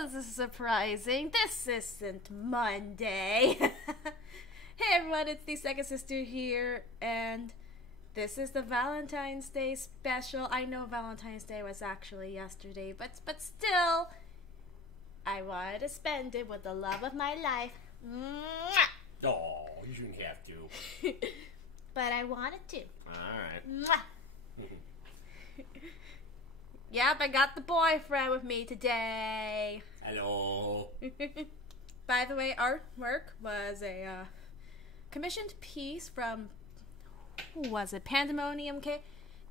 Well, this is surprising. This isn't Monday. Hey everyone, it's the SEGASister here, and this is the Valentine's Day special. I know Valentine's Day was actually yesterday, but still, I wanted to spend it with the love of my life. Mwah! Oh, you shouldn't have to. But I wanted to. Alright. Yep, I got the boyfriend with me today. Hello. By the way, artwork was a commissioned piece from, who was it? Pandemonium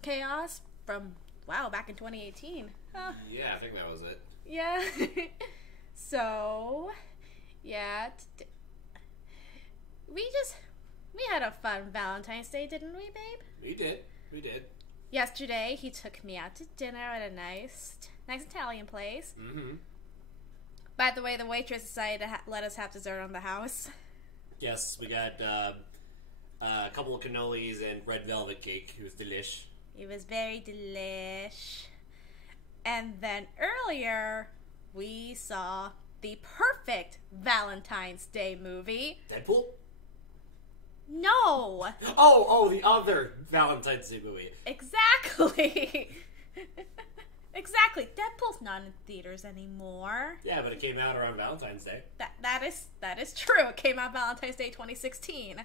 Chaos from, wow, back in 2018. Yeah, I think that was it. Yeah. So, yeah. We had a fun Valentine's Day, didn't we, babe? We did. Yesterday, he took me out to dinner at a nice Italian place. Mm-hmm. By the way, the waitress decided to let us have dessert on the house. Yes, we got a couple of cannolis and red velvet cake. It was delish. It was very delish. And then earlier, we saw the perfect Valentine's Day movie. Deadpool? No! Oh, the other Valentine's Day movie. Exactly! Exactly. Deadpool's not in theaters anymore. Yeah, but it came out around Valentine's Day. That is true. It came out Valentine's Day 2016.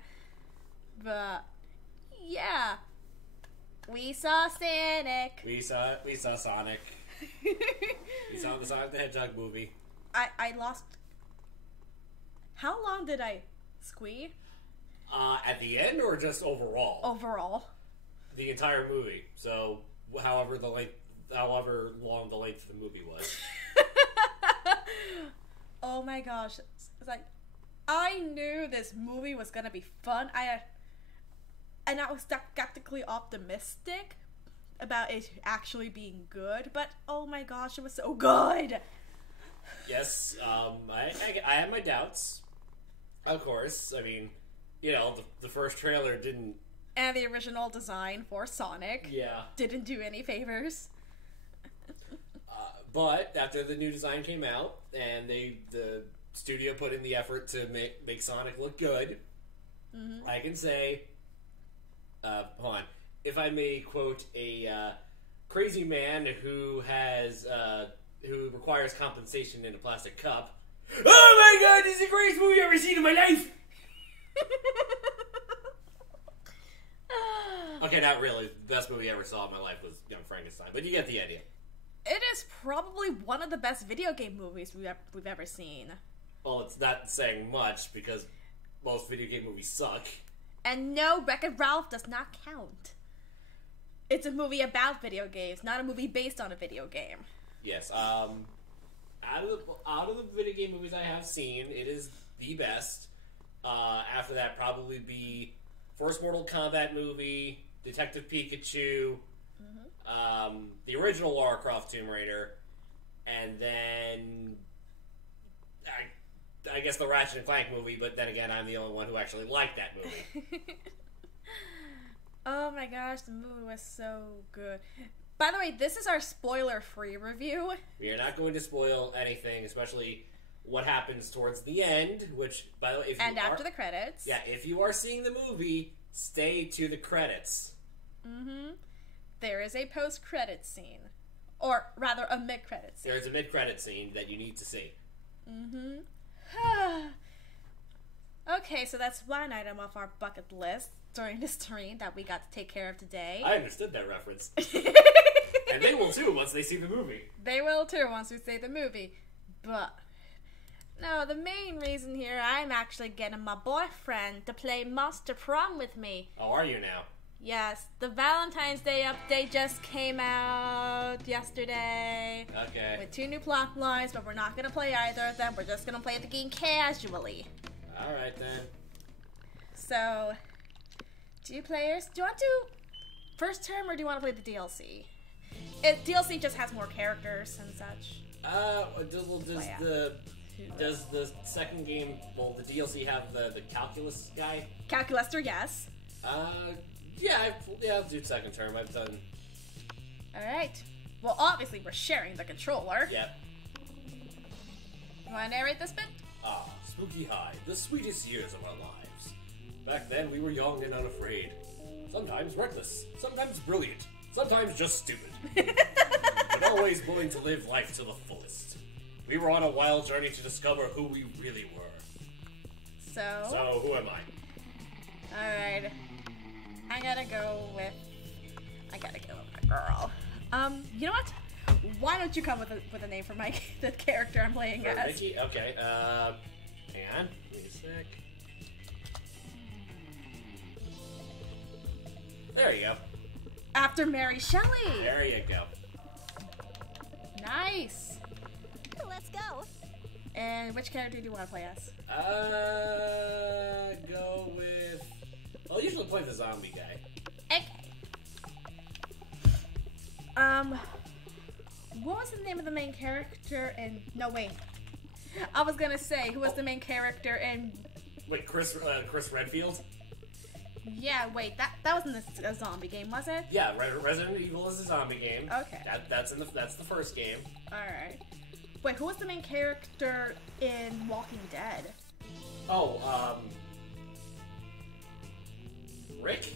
But yeah. We saw Sonic. We saw Sonic. We saw the Sonic the Hedgehog movie. I lost. How long did I squee? At the end or just overall? Overall. The entire movie. So however long the length of the movie was. Oh my gosh. It's like, I knew this movie was gonna be fun. I was skeptically optimistic about it actually being good, but oh my gosh, it was so good. Yes, I had my doubts. Of course, I mean, you know, the first trailer didn't... And the original design for Sonic didn't do any favors. But after the new design came out, and the studio put in the effort to make Sonic look good, I can say, hold on, if I may quote a crazy man who requires compensation in a plastic cup. Oh my god, this is the greatest movie I've ever seen in my life! Okay, not really. The best movie I ever saw in my life was Young Frankenstein, but you get the idea. It is probably one of the best video game movies we've ever seen. Well, it's not saying much, because most video game movies suck. And no, Wreck-It Ralph does not count. It's a movie about video games, not a movie based on a video game. Yes, out of the video game movies I have seen, it is the best. After that, probably be first Mortal Kombat movie, Detective Pikachu, the original Lara Croft Tomb Raider, and then I guess the Ratchet and Clank movie, but then again, I'm the only one who actually liked that movie. Oh my gosh, the movie was so good. By the way, this is our spoiler-free review. We are not going to spoil anything, especially what happens towards the end, which, by the way, after the credits. Yeah, if you are seeing the movie, stay to the credits. There is a post-credit scene. Or, rather, a mid-credit scene. There's a mid-credit scene that you need to see. Okay, so that's one item off our bucket list during the stream that we got to take care of today. I understood that reference. And they will too once they see the movie. They will too once we see the movie. But, no, the main reason here, I'm actually getting my boyfriend to play Monster Prom with me. Oh, are you now? Yes, the Valentine's Day update just came out yesterday. Okay. With 2 new plot lines, but we're not going to play either of them. We're just going to play the game casually. Alright then. So, 2 players. Do you want to first term or do you want to play the DLC? DLC just has more characters and such. Does the second game, well, the DLC have the calculus guy? Calculaster, yes. Yeah, I'll do second term. I've done... Alright. Well, obviously we're sharing the controller. Yep. You want to narrate this bit? Ah, Spooky High, the sweetest years of our lives. Back then, we were young and unafraid. Sometimes reckless, sometimes brilliant, sometimes just stupid. But always willing to live life to the fullest. We were on a wild journey to discover who we really were. So who am I? Alright. I gotta go with my girl. You know what? Why don't you come with a name for the character I'm playing as? Mickey? Okay, hang on. Give me a sec. There you go. After Mary Shelley! There you go. Nice! Let's go. And which character do you want to play as? Go with... I'll usually play the zombie guy. Okay. What was the name of the main character in... No, wait. I was gonna say, who was the main character in... Wait, Chris Redfield? Yeah, wait, that wasn't a zombie game, was it? Yeah, Resident Evil is a zombie game. Okay. That's the first game. Alright. Wait, who was the main character in Walking Dead? Oh, Rick?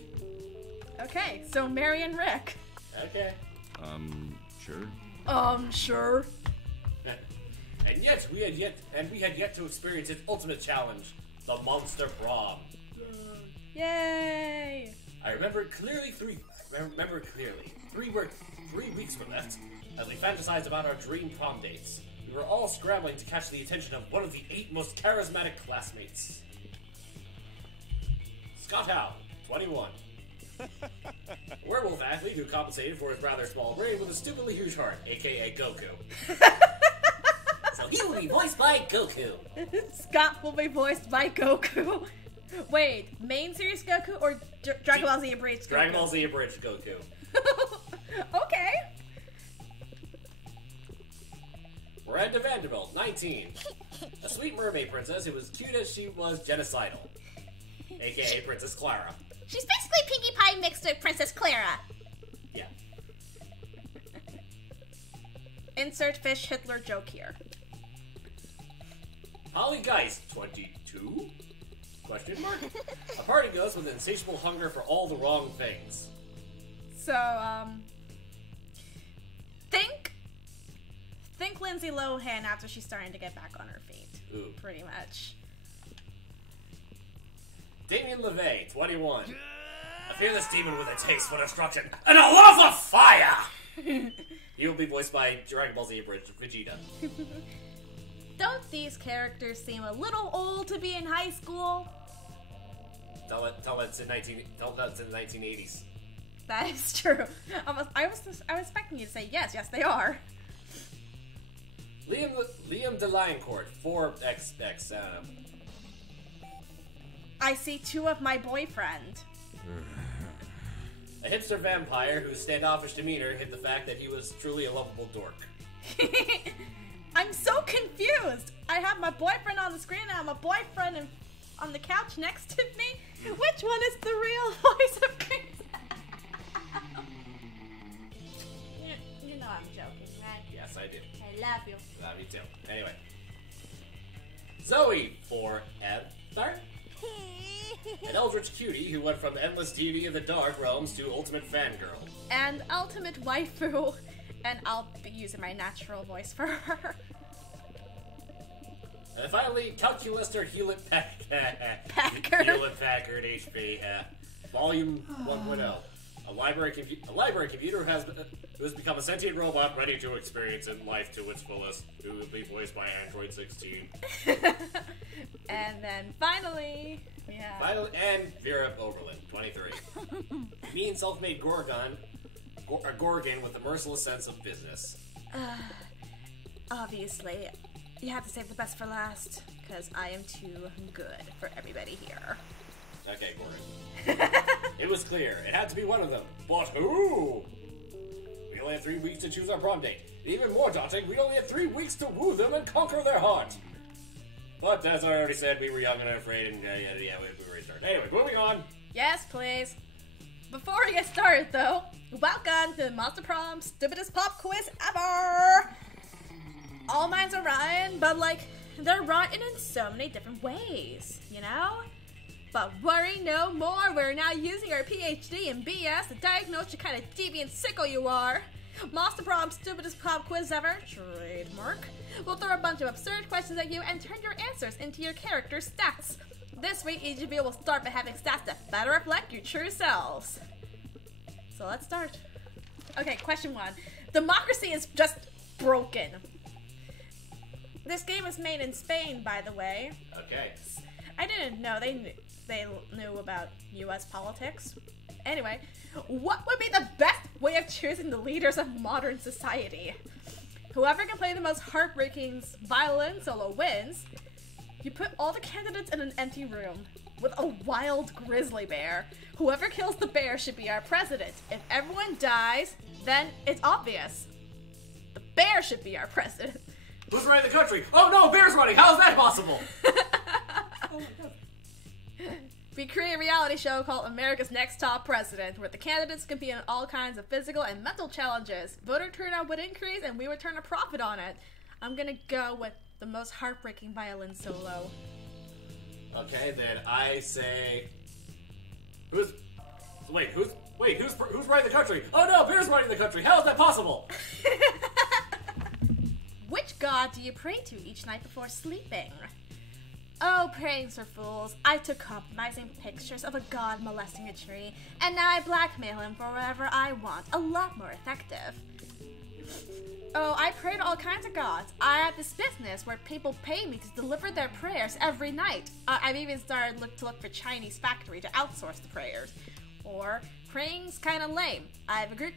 Okay, so Mary and Rick. Okay. Sure. Sure. And yet, we had yet to experience its ultimate challenge, the Monster Prom. Yay! I remember clearly 3 weeks were left, as we fantasized about our dream prom dates. We were all scrambling to catch the attention of one of the 8 most charismatic classmates. Scott Howe, 21. Werewolf athlete who compensated for his rather small brain with a stupidly huge heart, aka Goku. So he will be voiced by Goku. Scott will be voiced by Goku. Wait, main series Goku or Dragon Ball Z Abridged Goku? Dragon Ball Z Abridged Goku. Okay. Miranda Vanderbilt, 19. A sweet mermaid princess who was cute as she was genocidal. AKA Princess Clara. She's basically Pinkie Pie mixed with Princess Clara. Yeah. Insert fish Hitler joke here. Holly Geist, 22? Question mark? A party ghost with insatiable hunger for all the wrong things. So, think Lindsay Lohan after she's starting to get back on her feet. Ooh. Pretty much. Damien LeVay, 21. I fear this demon with a taste for destruction and a love of fire! He will be voiced by Dragon Ball Z Abridged Vegeta. Don't these characters seem a little old to be in high school? Tell that's in the 1980s. That is true. I was expecting you to say yes, they are. Liam DeLioncourt, 4XX. I see 2 of my boyfriend. A hipster vampire whose standoffish demeanor hid the fact that he was truly a lovable dork. I'm so confused. I have my boyfriend on the screen and I have my boyfriend on the couch next to me. Which one is the real voice of Chris? You know I'm joking, right? Yes, I do. I love you. Me too. Anyway. Zoe, 4F. An eldritch cutie who went from endless deity of the dark realms to ultimate fangirl. And ultimate waifu. And I'll be using my natural voice for her. And finally, Calculister Hewlett Packard. Hewlett Packard HP, Volume 1.0. A library computer who has become a sentient robot ready to experience in life to its fullest, who will be voiced by Android 16. And then finally, and Vera Oberlin, 23. Mean self-made Gorgon with a merciless sense of business. Obviously, you have to save the best for last, because I am too good for everybody here. Okay, Gordon. It was clear. It had to be one of them. But who? We only had 3 weeks to choose our prom date. Even more daunting, we only had 3 weeks to woo them and conquer their heart. But as I already said, we were young and unafraid, and we were restarted. Anyway, moving on. Yes, please. Before we get started, though, welcome to the Monster Prom stupidest pop quiz ever. All minds are Ryan, but They're rotten in so many different ways, you know? But worry no more, we're now using our PhD in BS to diagnose what kind of deviant sicko you are. Monster Prom, stupidest pop quiz ever, trademark. We'll throw a bunch of absurd questions at you and turn your answers into your character's stats. This week, each of you will start by having stats that better reflect your true selves. So let's start. Okay, question 1. Democracy is just broken. This game was made in Spain, by the way. Okay. I didn't know they knew about U.S. politics. Anyway, what would be the best way of choosing the leaders of modern society? Whoever can play the most heartbreaking violin solo wins. You put all the candidates in an empty room with a wild grizzly bear. Whoever kills the bear should be our president. If everyone dies, then it's obvious. The bear should be our president. Who's running the country? Oh no, bear's running! How is that possible? Oh my god. We create a reality show called America's Next Top President, where the candidates compete in all kinds of physical and mental challenges. Voter turnout would increase, and we would turn a profit on it. I'm gonna go with the most heartbreaking violin solo. Okay, then I say, who's running the country? Oh no, bear's running the country. How is that possible? Which god do you pray to each night before sleeping? Oh, praying's for fools. I took compromising pictures of a god molesting a tree, and now I blackmail him for whatever I want. A lot more effective. Oh, I pray to all kinds of gods. I have this business where people pay me to deliver their prayers every night. I've even started to look for Chinese factory to outsource the prayers. Or, praying's kind of lame. I have a group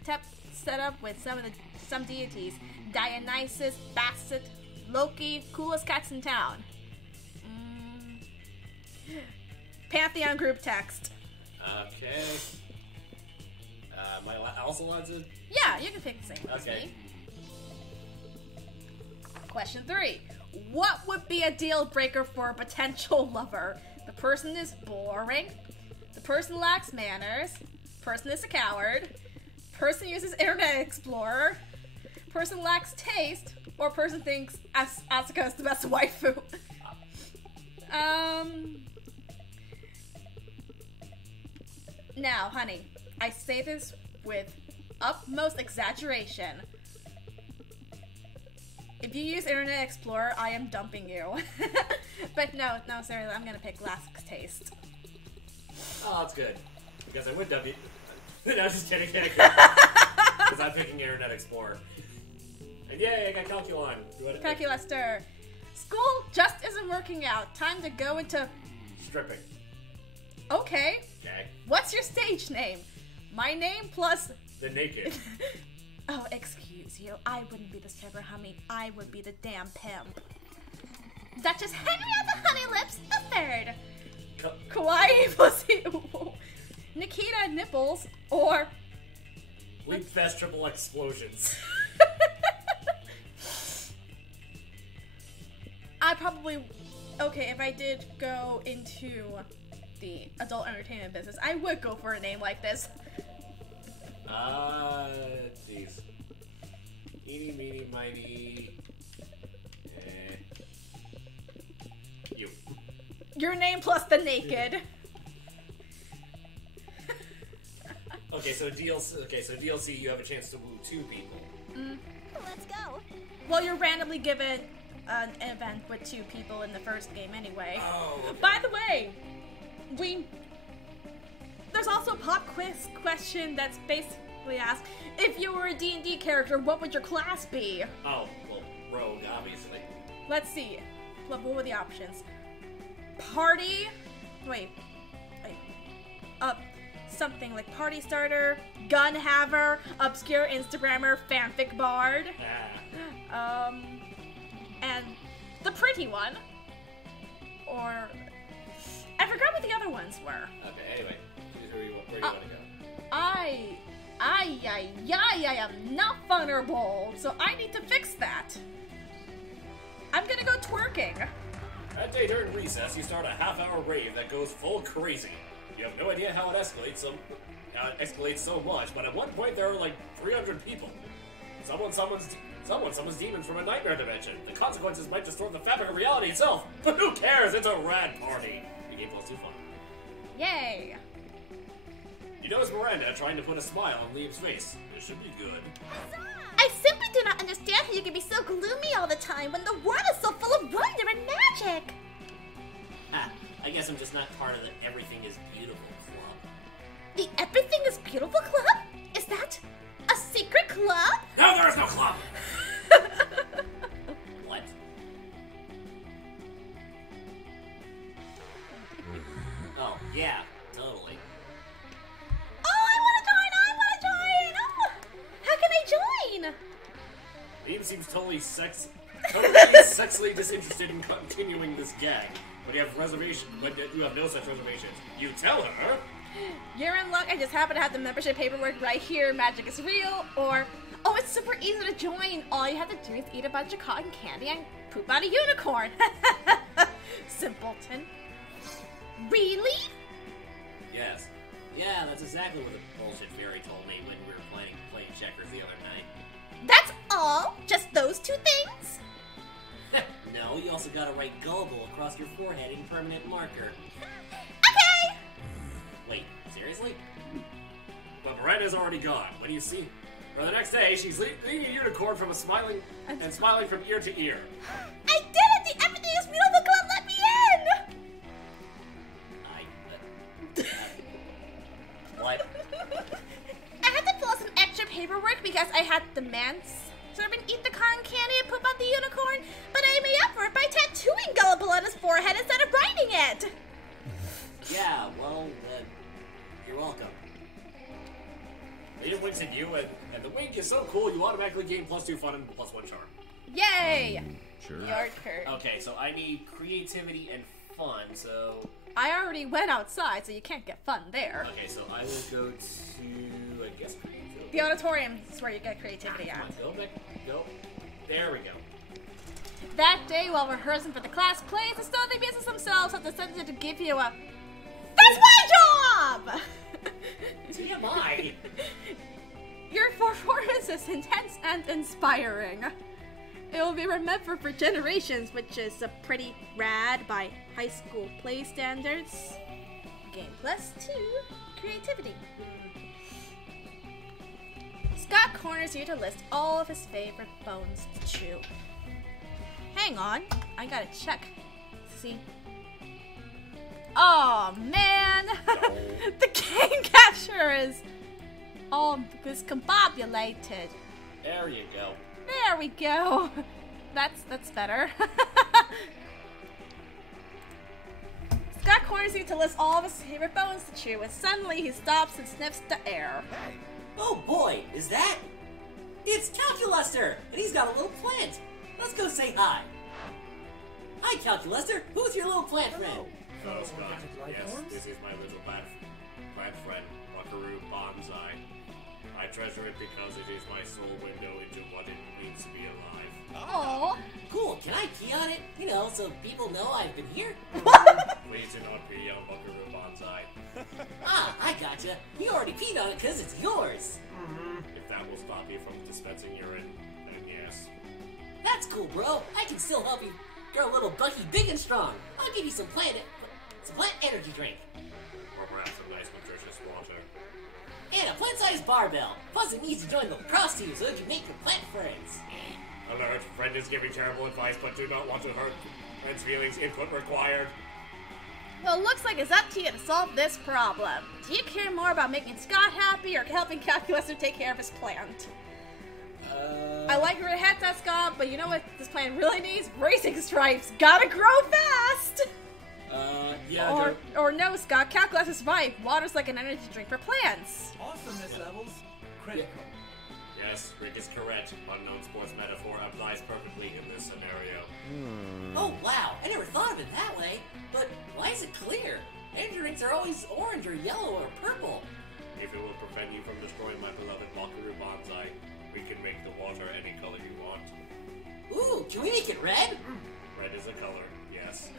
set up with some deities. Dionysus, Basset, Loki, coolest cats in town. Pantheon group text. Okay. Am I also allowed to? Yeah, you can pick the same one as Okay. me. Question 3. What would be a deal breaker for a potential lover? The person is boring. The person lacks manners. Person is a coward. Person uses Internet Explorer. Person lacks taste. Or person thinks Asuka is the best waifu. Now, honey, I say this with utmost exaggeration. If you use Internet Explorer, I am dumping you. But no, seriously, I'm gonna pick last taste. Oh, that's good. Because I would dump you. No, just kidding. Because I'm picking Internet Explorer. And yay, I got Calculon. SEGASister. School just isn't working out. Time to go into... Stripping. Okay. Okay. What's your stage name? My name plus... The naked. Oh, excuse you. I wouldn't be the stripper, honey. I would be the damn pimp. Duchess Henrietta Honeylips the 3rd. Kawaii Pussy. Nikita Nipples or... Leap Fest Triple Explosions. I probably... Okay, if I did go into the adult entertainment business, I would go for a name like this. Jeez. Eeny, meeny, miny. You. Your name plus the naked. Okay, so DLC, you have a chance to woo 2 people. Let's go. Well, you're randomly given an event with 2 people in the first game anyway. Oh. Okay. By the way, there's also a pop quiz question that's basically asked, if you were a D&D character, what would your class be? Oh, well, rogue, obviously. Let's see. What were the options? Party? Wait. Something like party starter, gun haver, obscure Instagrammer, fanfic bard. And the pretty one. Or I forgot what the other ones were. Okay, anyway, where do you want to go? I am not vulnerable, so I need to fix that. I'm gonna go twerking. That day during recess, you start a half-hour rave that goes full crazy. You have no idea how it escalates so much, but at one point there are like 300 people. Someone's Someone summons demons from a nightmare dimension. The consequences might distort the fabric of reality itself. But who cares? It's a rad party. The game plus 2 fun. Yay! You notice Miranda trying to put a smile on Liam's face. It should be good. I simply do not understand how you can be so gloomy all the time when the world is so full of wonder and magic. I guess I'm just not part of the Everything is Beautiful club. The Everything is Beautiful Club? Is that a secret club? No, there is no club! What? Oh, yeah, totally. Oh, I want to join! Oh, how can I join? Liam seems totally sexually disinterested in continuing this gag. But you have no such reservations. You tell her. You're in luck. I just happen to have the membership paperwork right here. Magic is real. Or, oh, it's super easy to join. All you have to do is eat a bunch of cotton candy and poop out a unicorn. Simpleton. Really? Yes. Yeah, that's exactly what the bullshit fairy told me when we were playing checkers the other night. That's all? Just those two things? No, you also gotta write gullible across your forehead in permanent marker. Okay! Wait, seriously? But Miranda's already gone. When you see her the next day, she's leading a unicorn from smiling from ear to ear. I did it! The Everything is Beautiful Club let me in! What? I had to fill out some extra paperwork because I had the manservant eat the cotton candy and poop out the unicorn, but I made up for it by tattooing gullible on his forehead instead of writing it! Yeah, well, you're welcome. Liam winks at you, and the wink is so cool you automatically gain plus 2 fun and plus 1 charm. Yay! Sure. Your turn. Okay, so I need creativity and fun, so... I already went outside, so you can't get fun there. Okay, so I will go to, I guess, creativity. The auditorium is where you get creativity Come at. on, go back, go. There we go. That day, while rehearsing for the class plays, the study business themselves have decided to give you a... That's my job! TMI! Your performance is intense and inspiring. It will be remembered for generations, which is pretty rad by high school play standards. Game plus 2, creativity. Scott corners you to list all of his favorite bones to chew. Hang on, I gotta check. See. Oh man! No. The game capture is all discombobulated. There you go. There we go. That's better. Scott corners you to list all of his favorite bones to chew, and suddenly he stops and sniffs the air. Oh boy, is that? It's SEGASister, and he's got a little plant. Let's go say hi. Hi, SEGASister. Who's your little plant friend? Oh, Scott. Yes, this is my little plant friend, Buckaroo Bonsai. I treasure it because it is my sole window into what it means to be alive. Oh, Cool, can I pee on it? You know, so people know I've been here? Please do not pee on Buckaroo Bonsai. Ah, I gotcha. You already peed on it because it's yours. If that will stop you from dispensing urine, then yes. That's cool, bro. I can still help you grow little Bucky big and strong. I'll give you some plant energy drink. Or perhaps some nice nutritious water. And a plant-sized barbell. Plus it needs to join the lacrosse team so it can make your plant friends. Alert, friend is giving terrible advice, but do not want to hurt friend's feelings. Input required. Well, it looks like it's up to you to solve this problem. Do you care more about making Scott happy or helping SEGASister take care of his plant? I like your head that Scott, but you know what this plant really needs? Racing stripes. Gotta grow fast! Yeah, Or no, Scott, SEGASister's right. Water's like an energy drink for plants. Awesomeness levels critical. Yes, Rick is correct. Unknown sports metaphor applies perfectly in this scenario. Oh, wow. I never thought of it that way. But why is it clear? Energy drinks are always orange or yellow or purple. If it will prevent you from destroying my beloved Buckaroo Bonsai, we can make the water any color you want. Ooh, can we make it red? Red is a color, yes.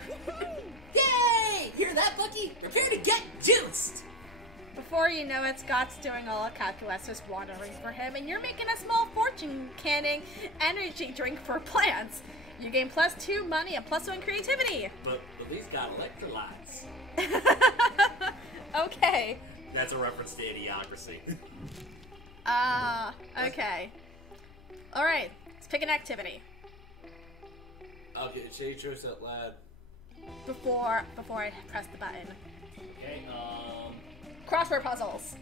Yay! Hear that, Bucky? Prepare to get juiced! before you know it, Scott's doing all of Calculus's watering for him, and you're making a small fortune canning energy drink for plants. You gain +2 money and +1 creativity. But he's got electrolytes. Okay. That's a reference to Idiocracy. Okay. Alright, let's pick an activity. Okay, say choice out loud. Before I press the button. Okay, Crossword puzzles.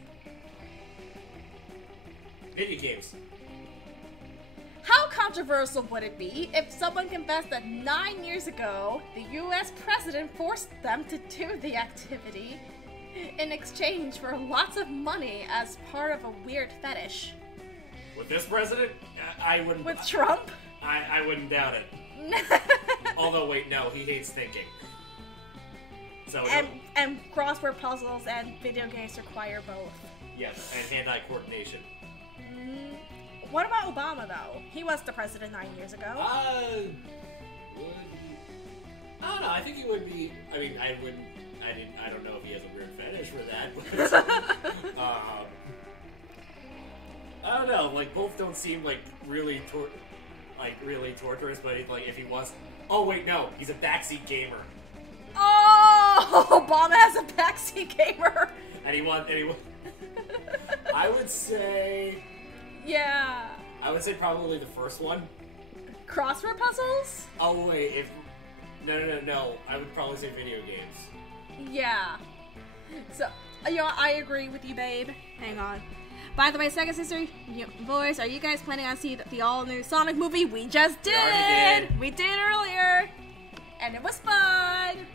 video games. How controversial would it be if someone confessed that 9 years ago, the US president forced them to do the activity in exchange for lots of money as part of a weird fetish? With this president, I wouldn't. With Trump? I wouldn't doubt it. Although, wait, no, he hates thinking. So and crossword puzzles and video games require both. yes, and hand-eye coordination. What about Obama, though? He was the president 9 years ago. I don't know. I think he would be. I mean, I don't know if he has a weird fetish for that, but I don't know. Like, both don't seem like really torturous. But if he was, oh wait, no, he's a backseat gamer. Oh, Obama has a backseat gamer. And he won. I would say. Yeah. I would say probably the first one. Crossword puzzles? Oh wait, no. I would probably say video games. Yeah. So, I agree with you, babe. Hang on. By the way, SEGASister, boys, are you guys planning on seeing the all-new Sonic movie? We just did! We already did. We did earlier! And it was fun!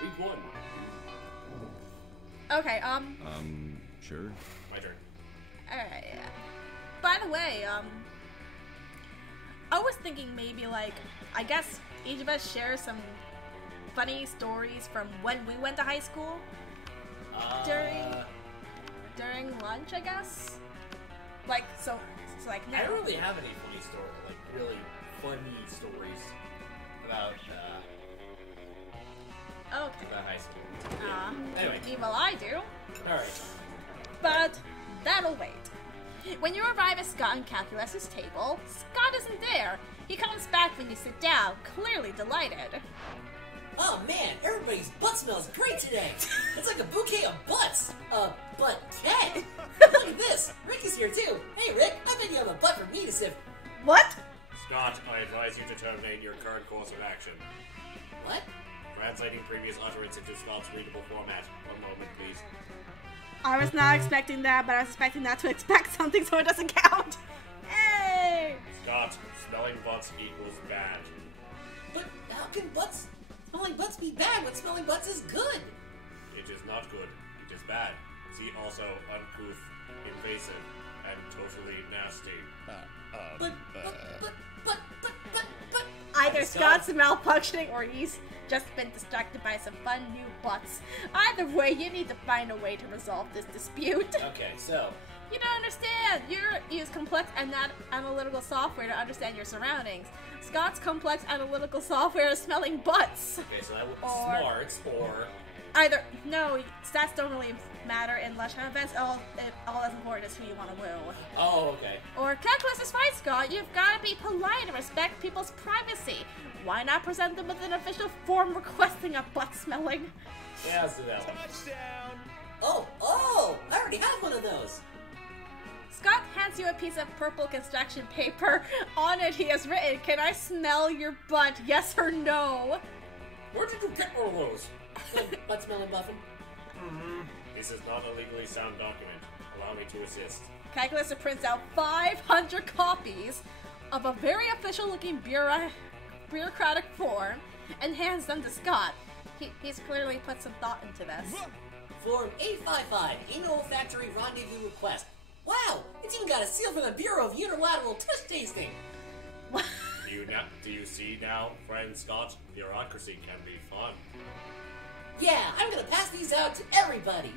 Week 1. Okay, Sure. My turn. alright, yeah. By the way, I was thinking maybe, I guess each of us share some funny stories from when we went to high school. During lunch, I guess? So now. I don't really have any funny stories, really funny stories about high school. Anyway. Well, I do. Alright. But that'll wait. When you arrive at Scott and Calculus's table, Scott isn't there. He comes back when you sit down, clearly delighted. Oh man, everybody's butt smells great today. It's like a bouquet of butts. Butt cat. Look at this. Rick is here too. Hey Rick, I bet you have a butt for me to sniff. What? Scott, I advise you to terminate your current course of action. What? Translating previous utterance into Scott's readable format. One moment, please. I was not expecting that, but I was expecting not to expect something so it doesn't count. Hey! Scott, smelling butts equals bad. But how can smelling butts be bad when smelling butts is good? It is not good. It is bad. See also uncouth, invasive, and totally nasty. But. Either Scott's malfunctioning or he's just been distracted by some fun new butts. Either way, you need to find a way to resolve this dispute. Okay, so You don't understand. You use complex and analytical software to understand your surroundings. Scott's complex analytical software is smelling butts. okay, so that would be smarts or Either no, stats don't really matter in lunchtime events. All that's important is who you want to woo. oh, okay. Or calculus is fine, Scott. You've got to be polite and respect people's privacy. Why not present them with an official form requesting a butt smelling? Yeah, let's do that one. Oh, I already have one of those. Scott hands you a piece of purple construction paper. On it, he has written, "Can I smell your butt? Yes or no?" Where did you get all those? Butt smelling muffin. This is not a legally sound document. Allow me to assist. Calculus prints out 500 copies of a very official-looking bureaucratic form and hands them to Scott. He's clearly put some thought into this. Form 855, Annual Factory Rendezvous Request. Wow, it's even got a seal from the Bureau of Unilateral Tush Tasting. Do you see now, friend Scott? Bureaucracy can be fun. Yeah, I'm gonna pass these out to everybody.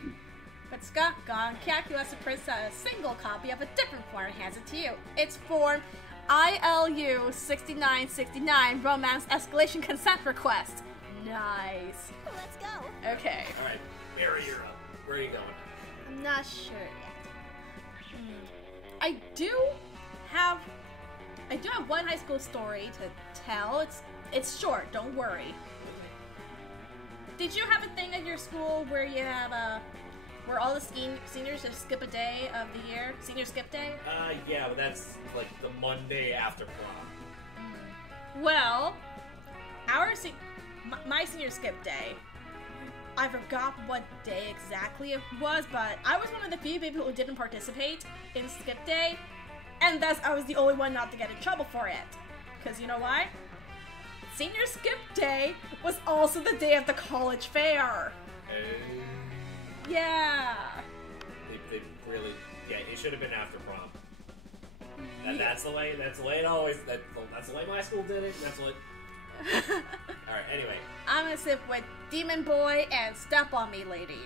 But Scott gone, Calculus prints out a single copy of a different form and hands it to you. It's Form ILU 6969, Romance Escalation Consent Request. Nice. Let's go. Okay. All right, Mary, you're up. Where are you going? I'm not sure yet. I do have one high school story to tell. It's short, don't worry. Did you have a thing at your school where you have where all the seniors just skip a day of the year? Senior skip day? Yeah, but that's like the Monday after prom. Well, my senior skip day, I forgot what day exactly it was, but I was one of the few people who didn't participate in skip day, and thus I was the only one not to get in trouble for it. Because you know why? Senior skip day was also the day of the college fair. Yeah. They really, yeah, it should have been after prom. That's the way it always, that's the way my school did it, that's what... Alright, anyway. I'm gonna sit with Demon Boy and Step on Me Lady.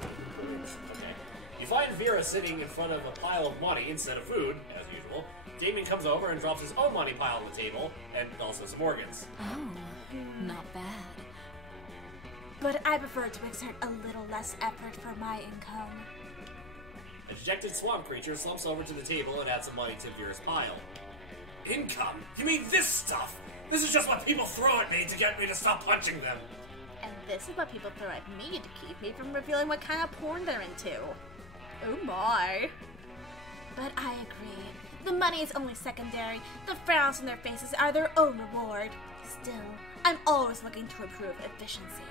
Okay. You find Vera sitting in front of a pile of money instead of food, as usual. Damien comes over and drops his own money pile on the table, and also some organs. Oh, not bad. But I prefer to exert a little less effort for my income. A dejected swamp creature slumps over to the table and adds some money to Vera's pile. Income? You mean this stuff? This is just what people throw at me to get me to stop punching them. And this is what people throw at me to keep me from revealing what kind of porn they're into. Oh my. But I agree. The money is only secondary. The frowns on their faces are their own reward. Still, I'm always looking to improve efficiency.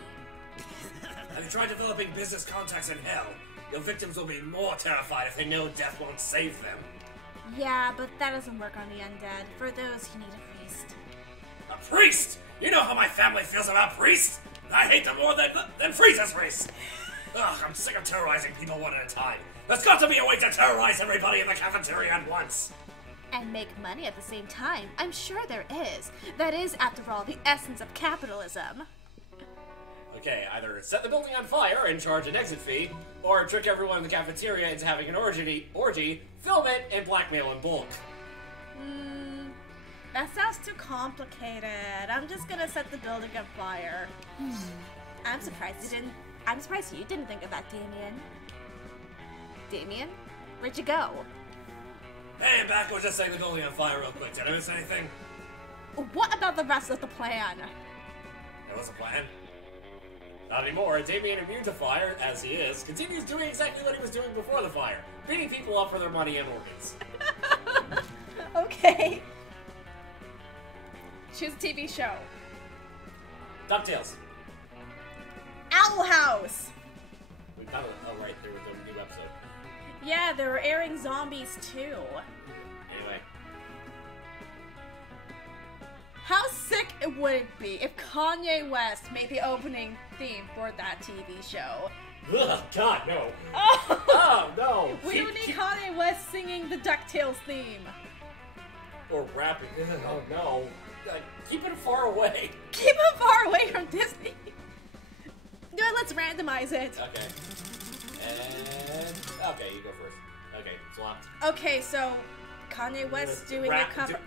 Have you tried developing business contacts in hell? Your victims will be more terrified if they know death won't save them. Yeah, but that doesn't work on the undead. For those, you need a priest. A priest? You know how my family feels about priests? I hate them more than Frieza's race. Ugh, I'm sick of terrorizing people one at a time. There's got to be a way to terrorize everybody in the cafeteria at once. And make money at the same time. I'm sure there is. That is, after all, the essence of capitalism. Okay, either set the building on fire and charge an exit fee, or trick everyone in the cafeteria into having an orgy, film it, and blackmail in bulk. That sounds too complicated. I'm just gonna set the building on fire. I'm surprised you didn't think of that, Damien. Damien? Where'd you go? Hey, I'm back. I was just setting the building on fire real quick. Did I miss anything? What about the rest of the plan? There was a plan. Not anymore. Damien, immune to fire, as he is, continues doing exactly what he was doing before the fire. Beating people up for their money and organs. Okay. Choose a TV show. DuckTales. Owl House! We got oh right, there was a new episode. Yeah, they were airing zombies too. Anyway. How sick would it be if Kanye West made the opening theme for that TV show? Ugh, God, no. Oh, Oh, no. we would need Kanye West singing the DuckTales theme. Or rapping. Oh, no. Keep it far away. Keep him far away from Disney. Do it, let's randomize it. Okay. And... Okay, you go first. Okay, swapped. Okay, so Kanye West doing a cover.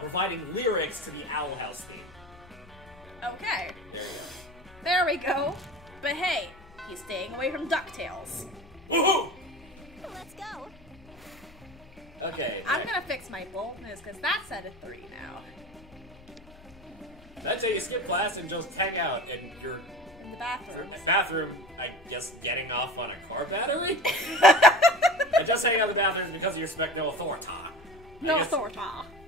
Providing lyrics to the Owl House theme. Okay, There you there we go. But hey, he's staying away from DuckTales. go. Woohoo! Let's go. Okay. I'm gonna fix my boldness because that's at a 3 now. That day you skip class and just hang out in your In the bathroom. bathroom, I guess getting off on a car battery? And just hang out in the bathrooms because you respect no authority. No I guess- authority.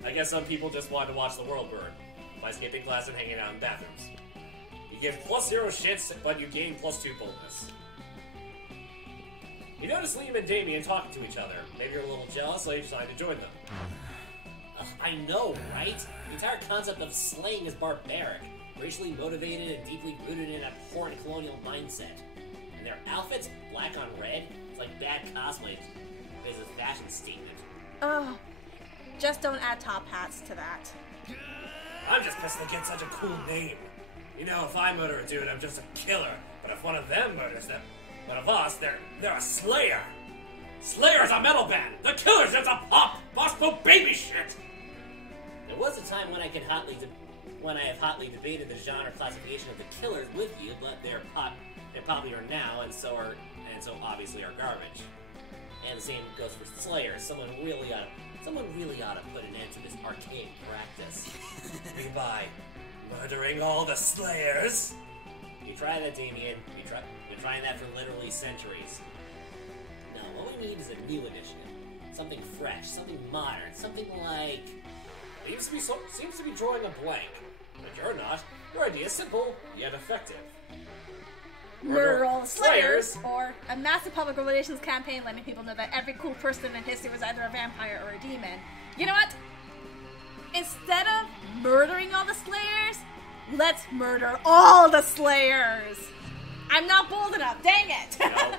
I guess some people just wanted to watch the world burn by skipping class and hanging out in bathrooms. You give +0 shits, but you gain +2 boldness. You notice Liam and Damien talking to each other. Maybe you're a little jealous, so you decide to join them. Ugh, I know, right? The entire concept of slaying is barbaric, racially motivated, and deeply rooted in a abhorrent colonial mindset. And their outfits, black on red, it's like bad cosplay. It's a fashion statement. Ugh. Just don't add top hats to that. I'm just pissed they get such a cool name. You know, if I murder a dude, I'm just a killer. But if one of them murders them, one of us, they're a slayer. Slayer's a metal band. The Killers, it's a pop gospel baby shit. There was a time when I could hotly when I have hotly debated the genre classification of the killers with you, but they're popular now, and so obviously are garbage. And the same goes for Slayers. Someone really ought to put an end to this archaic practice. By murdering all the Slayers. You try that, Damien. We've been trying that for literally centuries. No, what we need is a new initiative. Something fresh, something modern, something like... Seems to be drawing a blank. But you're not. Your idea is simple, yet effective. Murder all the Slayers, or a massive public relations campaign letting people know that every cool person in history was either a vampire or a demon. You know what? Instead of murdering all the Slayers, let's murder all the Slayers! I'm not bold enough, dang it! No.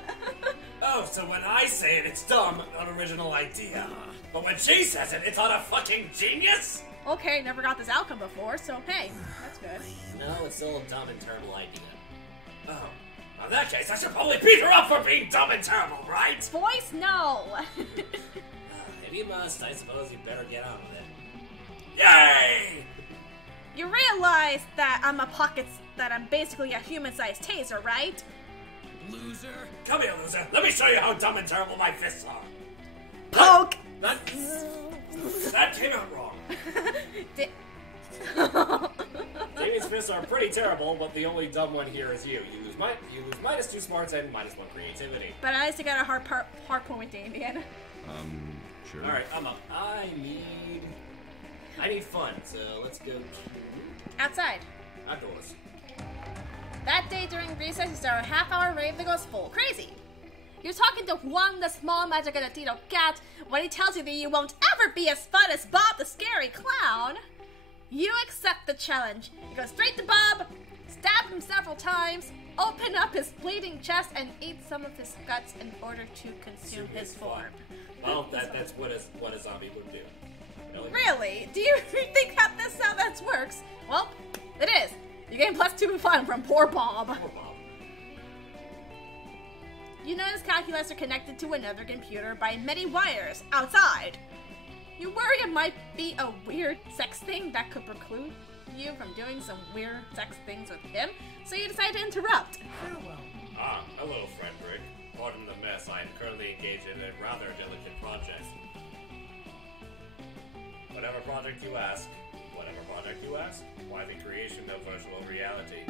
Oh, so when I say it, it's dumb, an original idea. But when she says it, it's not a fucking genius? Okay, never got this outcome before, so hey, that's good. No, it's still a dumb and terrible idea. Oh. In that case, I should probably beat her up for being dumb and terrible, right? Voice, no! If you must, I suppose you better get on with it. Yay! You realize that I'm basically a human-sized taser, right? Loser. Come here, loser. Let me show you how dumb and terrible my fists are. Poke! That came out wrong. Damien's fists are pretty terrible, but the only dumb one here is you. You lose -2 smarts and -1 creativity. But I used to get a hard point with Damien. Sure. Alright, I'm up. I need fun, so let's go Outside. outdoors. That day during recess, you start a half-hour rave that goes full crazy. You're talking to Juan the small magic Gatito cat when he tells you that you won't ever be as fun as Bob the scary clown. You accept the challenge. You go straight to Bob, stab him several times, open up his bleeding chest, and eat some of his guts in order to consume his form. Well, that's what a zombie would do. Really? Do you think that this how that works? Well, it is. You gain +2 fun from poor Bob. Poor Bob. You notice calculators are connected to another computer by many wires outside. You worry it might be a weird sex thing that could preclude you from doing some weird sex things with him, so you decide to interrupt. Farewell. Ah, hello, Frederick. Pardon the mess. I am currently engaged in a rather delicate project. Whatever project you ask. Why the creation of virtual reality.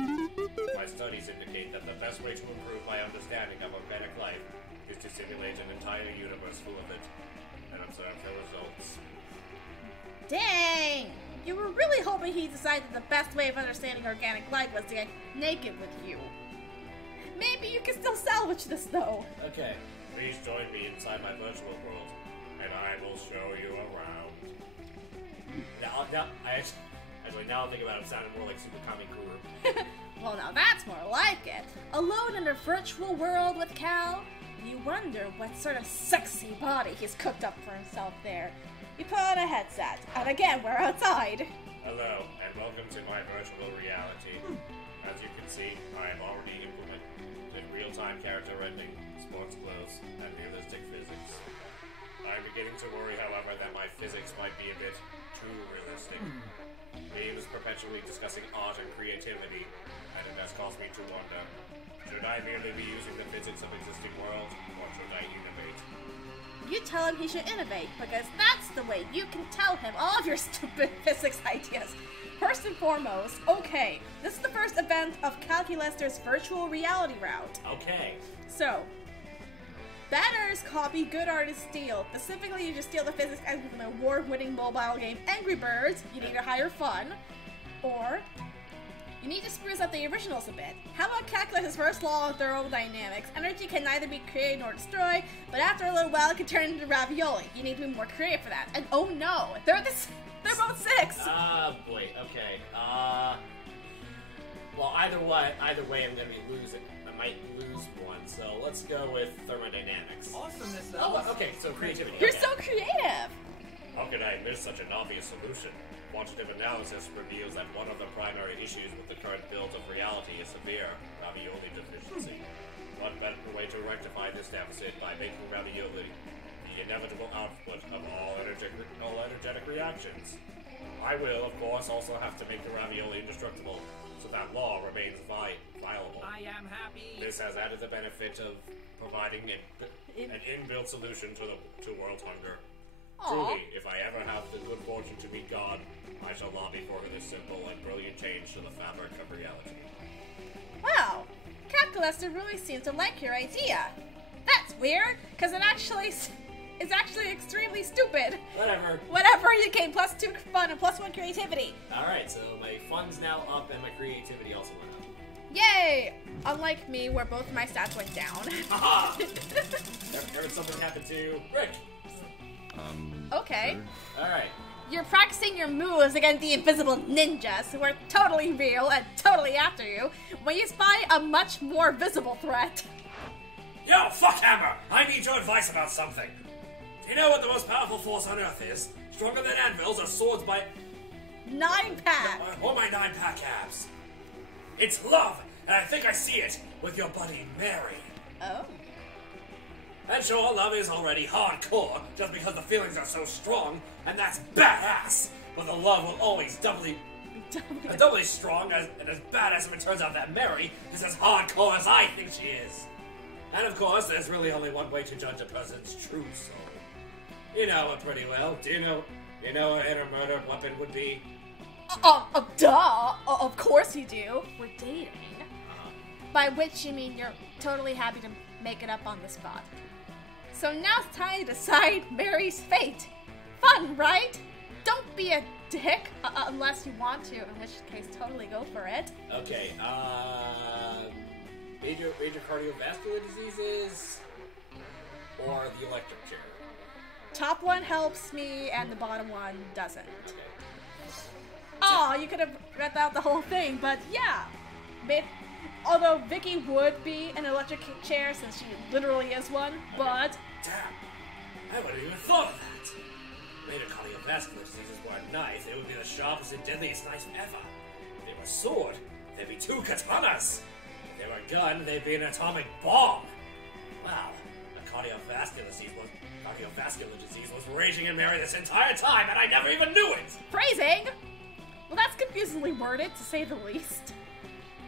My studies indicate that the best way to improve my understanding of organic life is to simulate an entire universe full of it and observe the results. Dang! You were really hoping he decided the best way of understanding organic life was to get naked with you. Maybe you can still salvage this, though. Okay, please join me inside my virtual world, and I will show you around. Now I think about it, it sounded more like Super Kami Kuru. Well, now that's more like it. Alone in a virtual world with Cal, you wonder what sort of sexy body he's cooked up for himself there. You put on a headset, and again, we're outside. Hello, and welcome to my virtual reality. As you can see, I have already implemented real-time character rendering, sports clothes, and realistic physics. I'm beginning to worry, however, that my physics might be a bit too realistic. Dave is perpetually discussing art and creativity, and it has caused me to wonder, should I merely be using the physics of existing worlds, or should I innovate? You tell him he should innovate, because that's the way you can tell him all of your stupid physics ideas. First and foremost, okay, this is the first event of Calculester's virtual reality route. Okay. So, batters copy, good artists steal. Specifically, you just steal the physics out of an award-winning mobile game, Angry Birds. You need to hire fun. Or, you need to spruce up the originals a bit. How about Calculus's first law of thermodynamics? Energy can neither be created nor destroyed, but after a little while it can turn into ravioli. You need to be more creative for that. And oh no, they're both 6! Boy, okay. Well, either way, I'm gonna be losing. I might lose one, so let's go with thermodynamics. Awesomeness. Oh, okay, so creativity. You're okay. so creative! How could I miss such an obvious solution? Quantitative analysis reveals that one of the primary issues with the current build of reality is severe ravioli deficiency. What better way to rectify this deficit by making ravioli the inevitable output of all energetic reactions? I will, of course, also have to make the ravioli indestructible, so that law remains viable. I am happy. This has added the benefit of providing an inbuilt solution to world hunger. Aw. Truly, if I ever have the good fortune to meet God, I shall lobby for this simple and brilliant change to the fabric of reality. Wow, SEGASister really seems to like your idea. That's weird, because it's actually extremely stupid. Whatever, you gain +2 fun and +1 creativity. Alright, so my fun's now up and my creativity also went up. Yay! Unlike me, where both my stats went down. Haha! Ever something happened to Rick? Okay. Sure. Alright. You're practicing your moves against the invisible ninjas who are totally real and totally after you when you spy a much more visible threat. Yo, fuckhammer! I need your advice about something. Do you know what the most powerful force on Earth is? Stronger than anvils or swords by... 9-pack! Or my 9-pack abs. It's love, and I think I see it with your buddy Mary. Oh. And sure, love is already hardcore, just because the feelings are so strong, and that's badass. But the love will always doubly strong and as badass if it turns out that Mary is as hardcore as I think she is. And of course, there's really only one way to judge a person's true soul. You know it pretty well. Do you know what inner murder weapon would be? Duh! Of course you do. We're dating. By which you mean you're totally happy to make it up on the spot. So now it's time to decide Mary's fate. Fun, right? Don't be a dick, unless you want to, in which case totally go for it. Okay, major cardiovascular diseases or the electric chair? Top one helps me, and the bottom one doesn't. Oh, you could have read out the whole thing, but yeah. Although Vicky would be an electric chair since she literally is one, but... Damn, I wouldn't even thought of that. Major cardiovascular diseases were a knife, they would be the sharpest and deadliest knife ever. If they were a sword, they'd be 2 katanas. If they were a gun, they'd be an atomic bomb. Wow, a cardiovascular disease was raging in Mary this entire time, and I never even knew it! Phrasing? Well, that's confusingly worded, to say the least.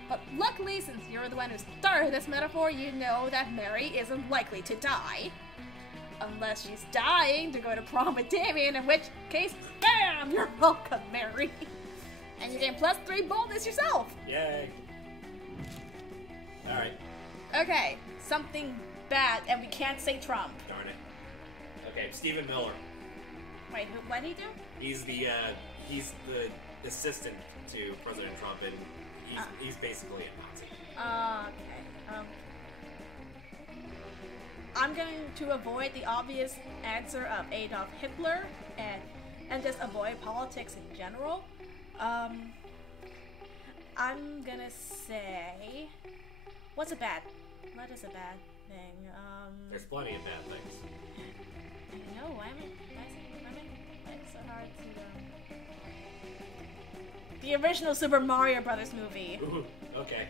But luckily, since you're the one who started this metaphor, you know that Mary isn't likely to die. Unless she's dying to go to prom with Damien, in which case, bam! You're welcome, Mary. And you gain +3 boldness yourself. Yay. Alright. Okay, something bad, and we can't say Trump. Darn it. Okay, Stephen Miller. Wait, what did he do? He's the assistant to President Trump, and he's basically a Nazi. Okay. I'm going to avoid the obvious answer of Adolf Hitler and just avoid politics in general. I'm gonna say, what is a bad thing? There's plenty of bad things. I know. Why it's so hard to? The original Super Mario Brothers movie. Ooh, okay.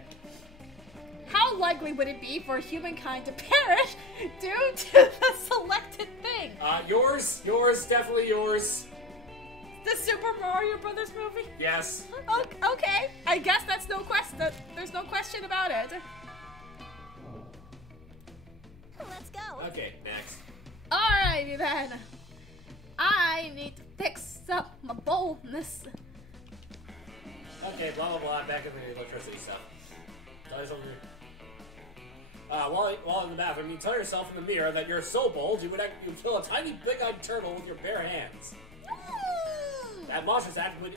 How likely would it be for humankind to perish due to the selected thing? Yours, definitely yours. The Super Mario Brothers movie? Yes. Okay. I guess that's no question. There's no question about it. Let's go. Okay, next. Alrighty then. I need to fix up my boldness. Okay, blah blah blah. Back in the electricity stuff. Tell you something. While in the bathroom, you tell yourself in the mirror that you're so bold you'd kill a tiny big-eyed turtle with your bare hands. That monstrous act would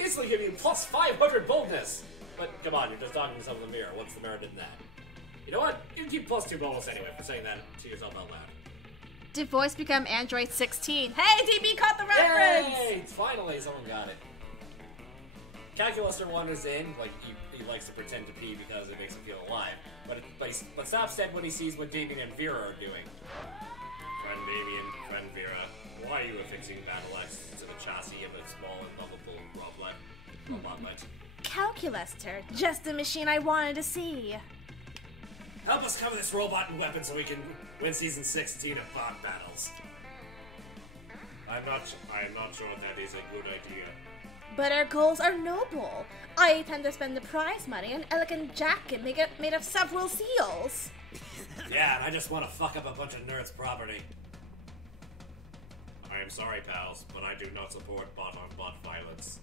instantly give you plus 500 boldness. But come on, you're just talking to someone in the mirror. What's the merit in that? You know what? You keep plus 2 bonus anyway for saying that to yourself out loud. Did voice become Android 16? Hey, DB caught the reference! Yay! Finally, someone got it. SEGASister wanders in, like he likes to pretend to pee because it makes him feel alive. But stops dead when he sees what Damien and Vera are doing. Friend Damien, friend Vera, why are you affixing battle axe to the chassis of a small and lovable robot? SEGASister, just the machine I wanted to see. Help us cover this robot and weapon so we can win season 16 of Bot Battles. I'm not sure that is a good idea. But our goals are noble. I intend to spend the prize money on an elegant jacket made of several seals. Yeah, and I just want to fuck up a bunch of nerds' property. I am sorry, pals, but I do not support bot-on-bot violence.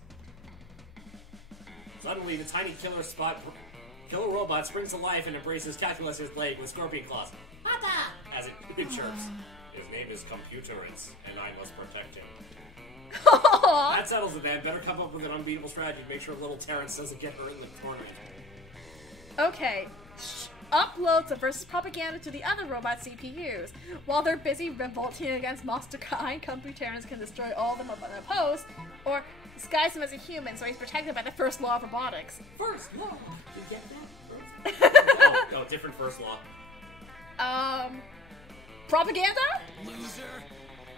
Suddenly, the tiny killer robot springs to life and embraces Calculus's leg with scorpion claws. Papa! As it chirps. His name is Computerance, and I must protect him. That settles it, man. Better come up with an unbeatable strategy to make sure little Terrence doesn't get hurt in the tournament. Okay. Upload Subversive propaganda to the other robot CPUs. While they're busy revolting against Monster Prom, Computerans can destroy all of them unopposed, or disguise him as a human so he's protected by the first law of robotics. First law? You get that? No, different first law. Propaganda? Loser.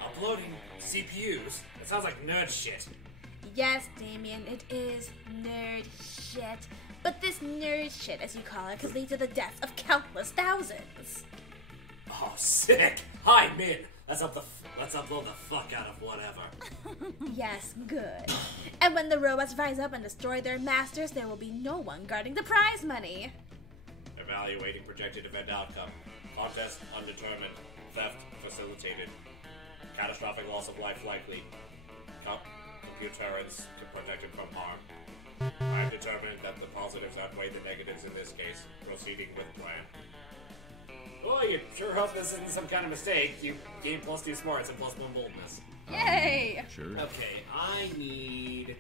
Uploading CPUs? That sounds like nerd shit. Yes, Damien, it is nerd shit. But this nerd shit, as you call it, could lead to the deaths of countless thousands. Oh, sick! Hi, Min! Let's upload the fuck out of whatever. Yes, good. And when the robots rise up and destroy their masters, there will be no one guarding the prize money. Evaluating projected event outcome. Contest undetermined. Theft facilitated. Catastrophic loss of life likely. Computerans protected from harm. I have determined that the positives outweigh the negatives in this case. Proceeding with plan. Oh, you sure hope this isn't some kind of mistake. You gain +2 smarts and +1 boldness. Yay! Sure. Okay, I need...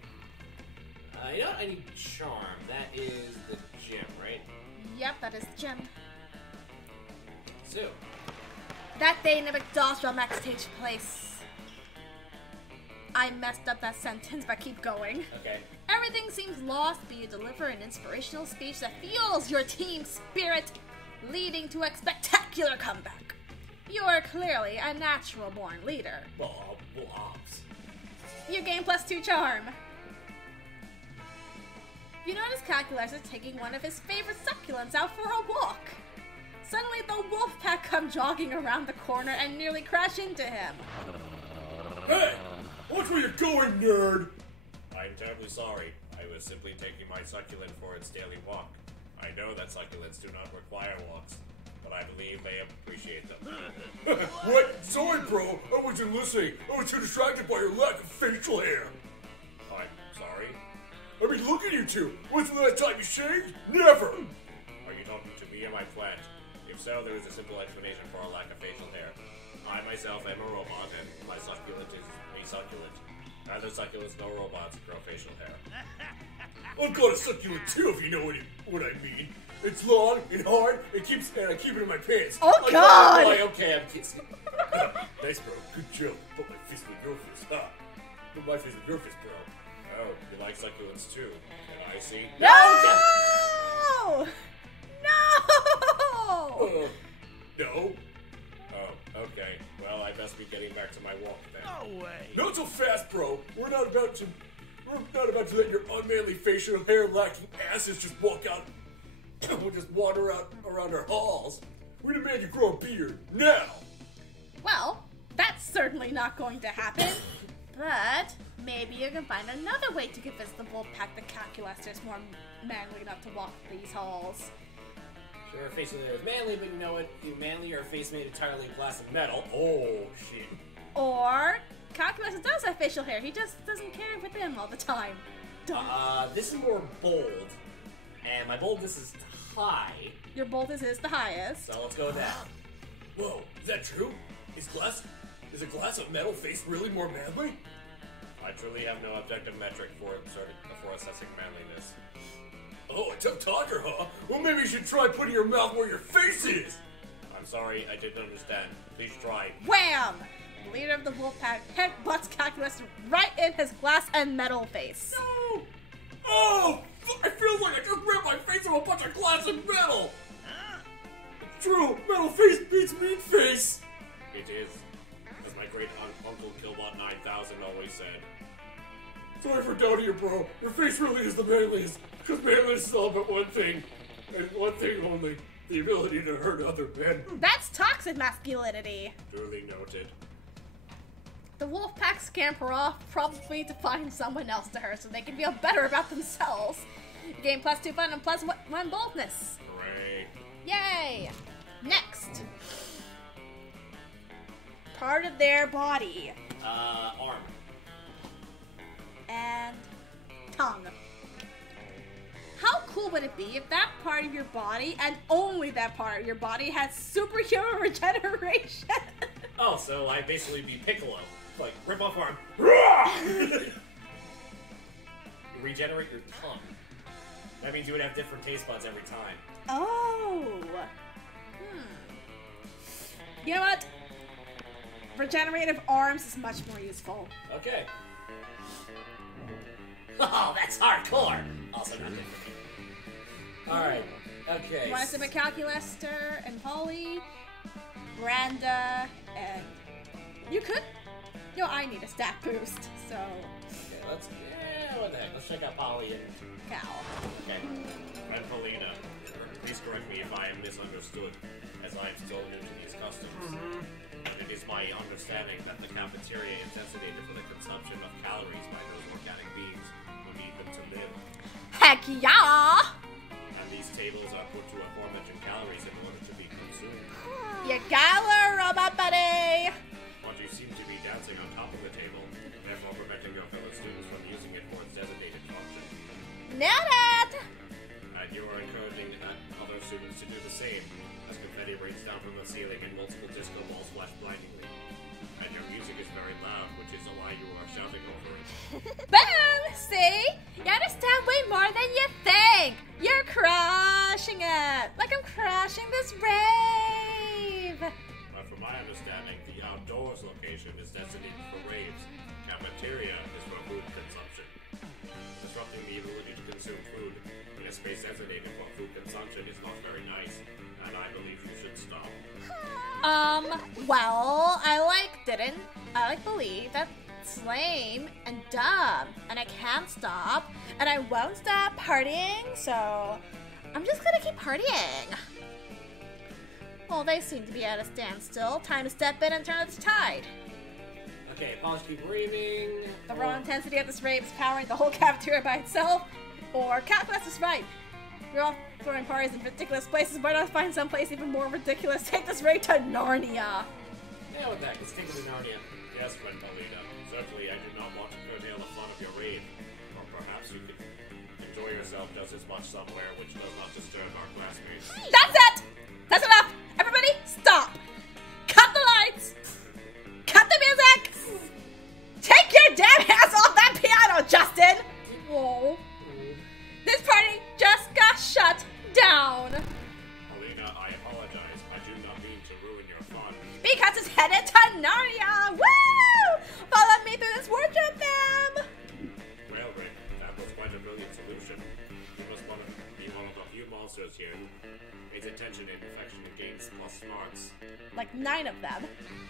you know what? I need charm. That is the gem, right? Yep, that is the gem. So, That day in a McDonald's realm Max takes place. I messed up that sentence, but keep going. okay. Everything seems lost, but you deliver an inspirational speech that fuels your team's spirit, leading to a spectacular comeback. You are clearly a natural-born leader. Blobs. You gain +2 charm. You notice Calculus is taking one of his favorite succulents out for a walk. Suddenly, the wolf pack come jogging around the corner and nearly crash into him. Hey! Watch where you're going, nerd! I'm terribly sorry. I was simply taking my succulent for its daily walk. I know that succulents do not require walks, but I believe they appreciate them. What? Sorry, bro. I wasn't listening. I was too distracted by your lack of facial hair. I'm sorry? I mean, look at you two. When's the last time you shaved? Never! Are you talking to me or my plant? If so, there is a simple explanation for our lack of facial hair. I myself am a robot, and my succulent is a succulent. Neither succulents nor robots grow facial hair. I've got a succulent too, if you know what I mean. It's long and hard, and I keep it in my pants. Oh, God! Okay, I'm kissing. Nice, bro. Good joke. Put my fist with your fist. Ha! Put my fist with your fist, bro. Oh, you like succulents too. Can I see? No! No! No. Oh, okay. Well, I best be getting back to my walk then. No way. Not so fast, bro. We're not about to let your unmanly facial hair lacking asses just walk out. We'll just wander out around our halls. We demand you grow a beard now. Well, that's certainly not going to happen. But maybe you can find another way to convince the Wolfpack that Calculus is more manly enough to walk these halls. Sure, facial hair is manly, but you know what? Manly or a face made entirely of glass and metal. Oh, shit. Or Calculus does have facial hair. He just doesn't carry it with him all the time. This is more bold, and my boldness is high. Your boldness is the highest. So let's go with that. Whoa, is that true? Is a glass of metal face really more manly? I truly have no objective metric for assessing manliness. Oh, a tough talker, huh? Well, maybe you should try putting your mouth where your face is. I'm sorry, I didn't understand. Please try. Wham! The leader of the Wolfpack headbutts Calculus right in his glass and metal face. No! Oh! I feel like I just ripped my face of a bunch of glass and metal! It's true! Metal face beats meat face! It is, as my great uncle Killbot 9000 always said. Sorry for doubting you, bro. Your face really is the manliest. Because manliness is all about one thing. And one thing only. The ability to hurt other men. That's toxic masculinity. Duly noted. the wolf pack scamper off, probably to find someone else to her so they can feel better about themselves. Gain +2 fun and +1 boldness. Hooray. Yay! Next. Part of their body. Arm. And tongue. How cool would it be if that part of your body, and only that part of your body, has superhuman regeneration? Oh, so I'd basically be Piccolo. Like, rip off arm. Regenerate your tongue. That means you would have different taste buds every time. Oh. You know what? Regenerative arms is much more useful. Okay. Oh, that's hardcore! Also not good for me. Alright, okay. You want to submit Calculaster and Polly, Miranda, and you could. You know, I need a stat boost, so. Okay, what the heck? Let's check out Polly and Cal. Okay. And Paulina, please correct me if I am misunderstood, as I am still new to these customs. It is my understanding that the cafeteria is designated for the consumption of calories by those organic beings who need them to live. Heck yeah! And these tables are put to aforementioned calories in order to be consumed. You got robot buddy! But you seem to be dancing on top of the table, therefore preventing your fellow students from using it for its designated function. Nailed it! And you are encouraging other students to do the same, as confetti rains down from the ceiling and multiple disco balls flash blindingly. And your music is very loud, which is why you are shouting over it. Boom! See? You understand way more than you think! You're crushing it! Like I'm crushing this rave! But from my understanding, the outdoors location is designated for raves. Cafeteria is for food consumption. Disrupting the ability to consume food in a space designated for food consumption is not very nice, and I believe you should stop. Well, I believe that's lame and dumb, and I can't stop, and I won't stop partying, so I'm just gonna keep partying. Well, they seem to be at a standstill. Time to step in and turn up the tide. Okay, Polish keep raving. The raw intensity of this rave is powering the whole cafeteria by itself, or Calculus is right. You're all throwing parties in ridiculous places. Why not find someplace even more ridiculous? Take this rave to Narnia. Yeah, what the heck? Let's take it to Narnia. Yes, friend Paulina. Certainly, I do not want to curtail the fun of your rave. Or perhaps you could enjoy yourself just as much somewhere which does not disturb our classmates. That's it! That's enough! Everybody, stop! Cut the lights! Cut the music! Take your damn hands off that piano, Justin! Whoa. This party just got shut down. Paulina, I apologize. I do not mean to ruin your fun. Because it's headed to Narnia! Woo! Follow me through this wardrobe, ma'am! Well, Rick, that was quite a brilliant solution. You must be one of the few monsters here who pays attention and affection and gains plus smarts. Like 9 of them.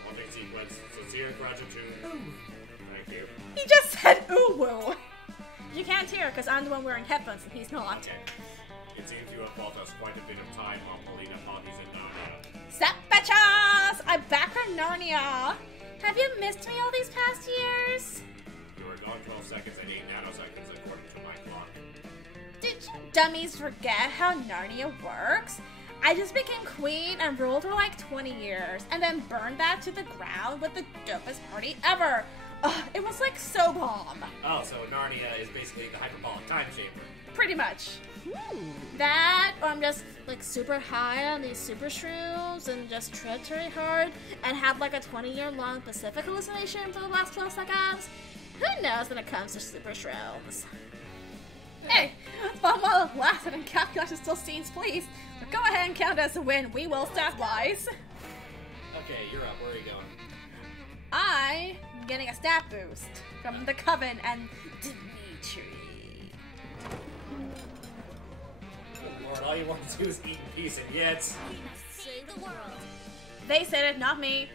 Wanting sequence, sincere gratitude. Thank you. He just said ooh-woo. You can't hear because I'm the one wearing headphones and he's not. Okay. It seems you have bought us quite a bit of time while Paulina parties in Narnia. Sup, bitches! I'm back from Narnia. Have you missed me all these past years? You were gone 12 seconds and 8 nanoseconds according to my clock. Did you dummies forget how Narnia works? I just became queen and ruled for like 20 years and then burned that to the ground with the dopest party ever. Ugh, it was like so bomb. Oh, so Narnia is basically the hyperbolic time chamber. Pretty much. That, or I'm just like super high on these super shrooms and just tripped very hard and had like a 20-year-long Pacific hallucination for the last 12 seconds. Who knows when it comes to super shrooms? Hey, fun while it lasted and calculation still seems pleased. But go ahead and count as a win. We will stabilize. Okay, you're up. Where are you going? I'm getting a stat boost from the Coven and Dimitri. Good Lord, all you want to do is eat in peace, and yet... Save the world. They said it, not me.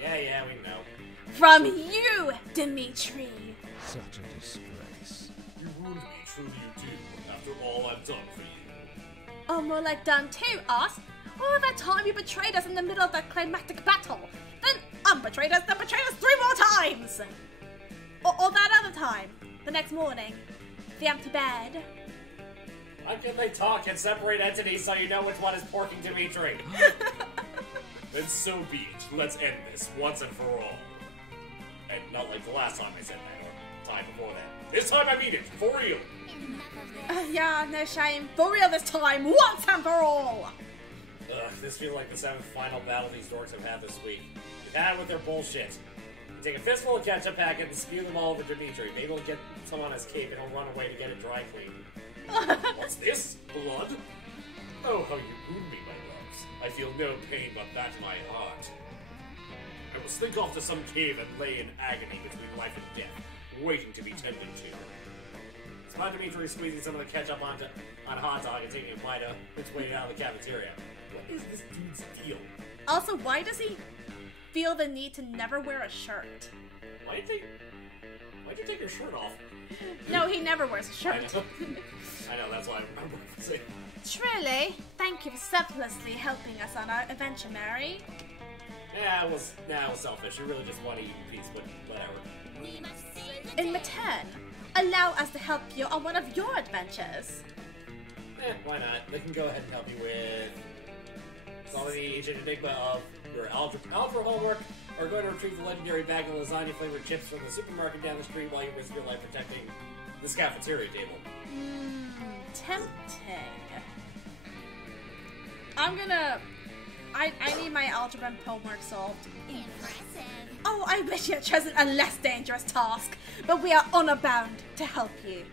Yeah, we know. From you, Dimitri. Such a disgrace. You wound me, truly you do, after all I've done for you. Oh, more like done to us. Oh, that time you betrayed us in the middle of that climactic battle. Then Some betrayed us, then betrayed us 3 more times! Or that other time, the next morning, the empty bed. How can they talk and separate entities so you know which one is porking Dimitri? Then so be it. Let's end this once and for all. And not like the last time I said that, or time before that. This time I mean it, for real. Yeah, no shame. For real this time, once and for all! Ugh, this feels like the 7th final battle these dorks have had this week. They've had it with their bullshit. You take a fistful of ketchup packet and spew them all over Dimitri. Maybe he'll get some on his cape and he'll run away to get it dry cleaned. What's this? Blood? Oh, how you wound me, my loves. I feel no pain but that in my heart. I will slink off to some cave and lay in agony between life and death, waiting to be tended to. Spot Dimitri squeezing some of the ketchup on a hot dog and taking a bite of its way out of the cafeteria. What is this dude's deal? Also, why does he feel the need to never wear a shirt? Why'd you take your shirt off? No, he never wears a I shirt. know. I know, that's why I remember saying. Truly, thank you for selflessly helping us on our adventure, Mary. Nah, it was selfish. You really just want to eat in peace, but whatever. In return, allow us to help you on one of your adventures. Why not? They can go ahead and help you with solving the ancient enigma of your algebra homework, or going to retrieve the legendary bag of lasagna-flavored chips from the supermarket down the street while you risk your life protecting this cafeteria table. Tempting. I need my algebra and homework solved. Impressive. Oh, I wish you had chosen a less dangerous task, but we are honor-bound to help you.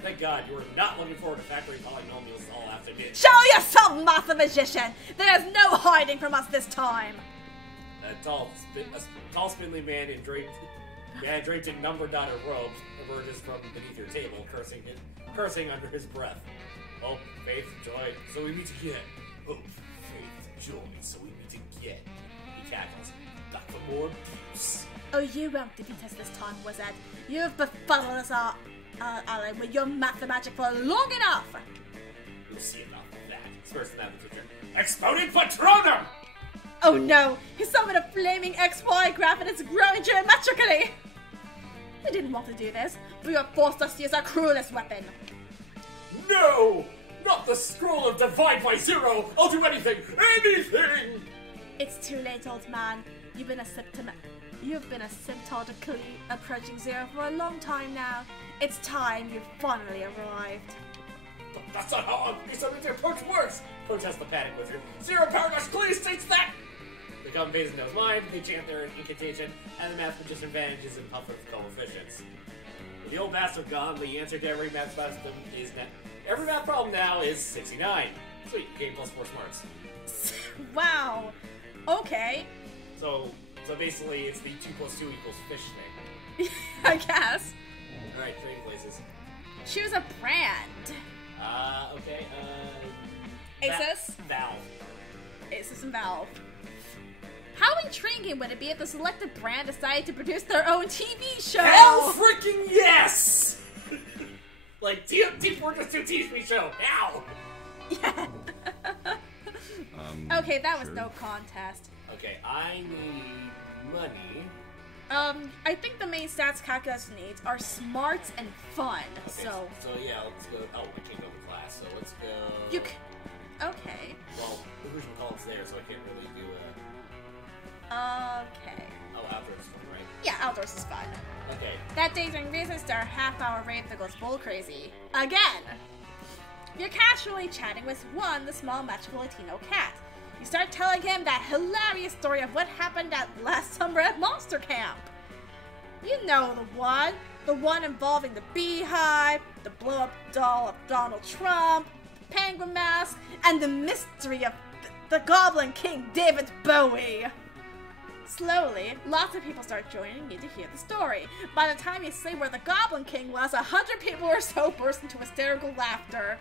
Thank God, you were not looking forward to factory polynomials all afternoon. Show yourself, Master Magician! There is no hiding from us this time! A tall, spindly man draped in number-dotted robes emerges from beneath your table, cursing under his breath. Hope, faith, joy, so we meet again. Hope, faith, joy, so we meet again. He cackles. Back for more abuse. Oh, you won't defeat us this time, Wizard. You've befuddled us, our ally, with your math and magic for long enough! You'll see enough of that. Spurs the math teacher. Exploding Patronum! Oh no! He summoned a flaming XY graph and it's growing geometrically! We didn't want to do this, but you have forced us to use our cruelest weapon. No! Not the scroll of divide by 0! I'll do anything! Anything! It's too late, old man. You've been asymptotically approaching 0 for a long time now. It's time you finally arrived. But that's not how the approach works! Protest the panic wizard. 0 Paradox clearly states that! They come invade his mind, they chant their incantation, and the math magician vanishes in puff of coefficients. With the old master gone, the answer to every math problem now is 69. Sweet, gain +4 smarts. Wow. Okay. So basically, it's the 2 + 2 = fish thing. I guess. Alright, trading places. Choose a brand. Okay, Asus? Valve. Asus and Valve. How intriguing would it be if the selected brand decided to produce their own TV show? Hell freaking yes! Like, Deep Fortress 2 TV show, now! Yeah. Okay, that was no contest. Okay, I need money. I think the main stats calculus needs are smarts and fun, Okay, so yeah, let's go. Oh, I can't go to class, so let's go. you can. Okay. Well, the original column's there, so I can't really do Okay. Oh, outdoors is fun, right? Yeah, outdoors is fun. Okay. That day's SEGASister half-hour raid that goes bull crazy. Again! You're casually chatting with the small magical Latino cat. You start telling him that hilarious story of what happened last summer at Monster Camp. You know the one involving the beehive, the blow-up doll of Donald Trump, the penguin mask, and the mystery of the Goblin King David Bowie. Slowly, lots of people start joining you to hear the story. By the time you say where the Goblin King was, 100 people or so burst into hysterical laughter.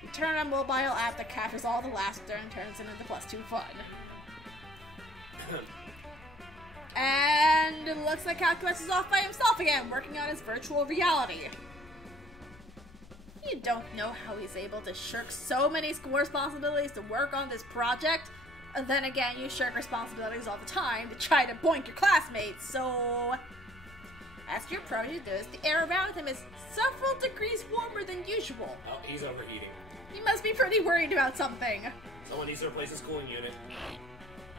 You turn on a mobile app that captures all the laughter and turns it into +2 fun. And it looks like Calculus is off by himself again, working on his virtual reality. You don't know how he's able to shirk so many school responsibilities to work on this project. And then again, you shirk responsibilities all the time to try to boink your classmates, so... As your approach this, the air around him is several degrees warmer than usual. Oh, he's overheating. You must be pretty worried about something. Someone needs to replace his cooling unit.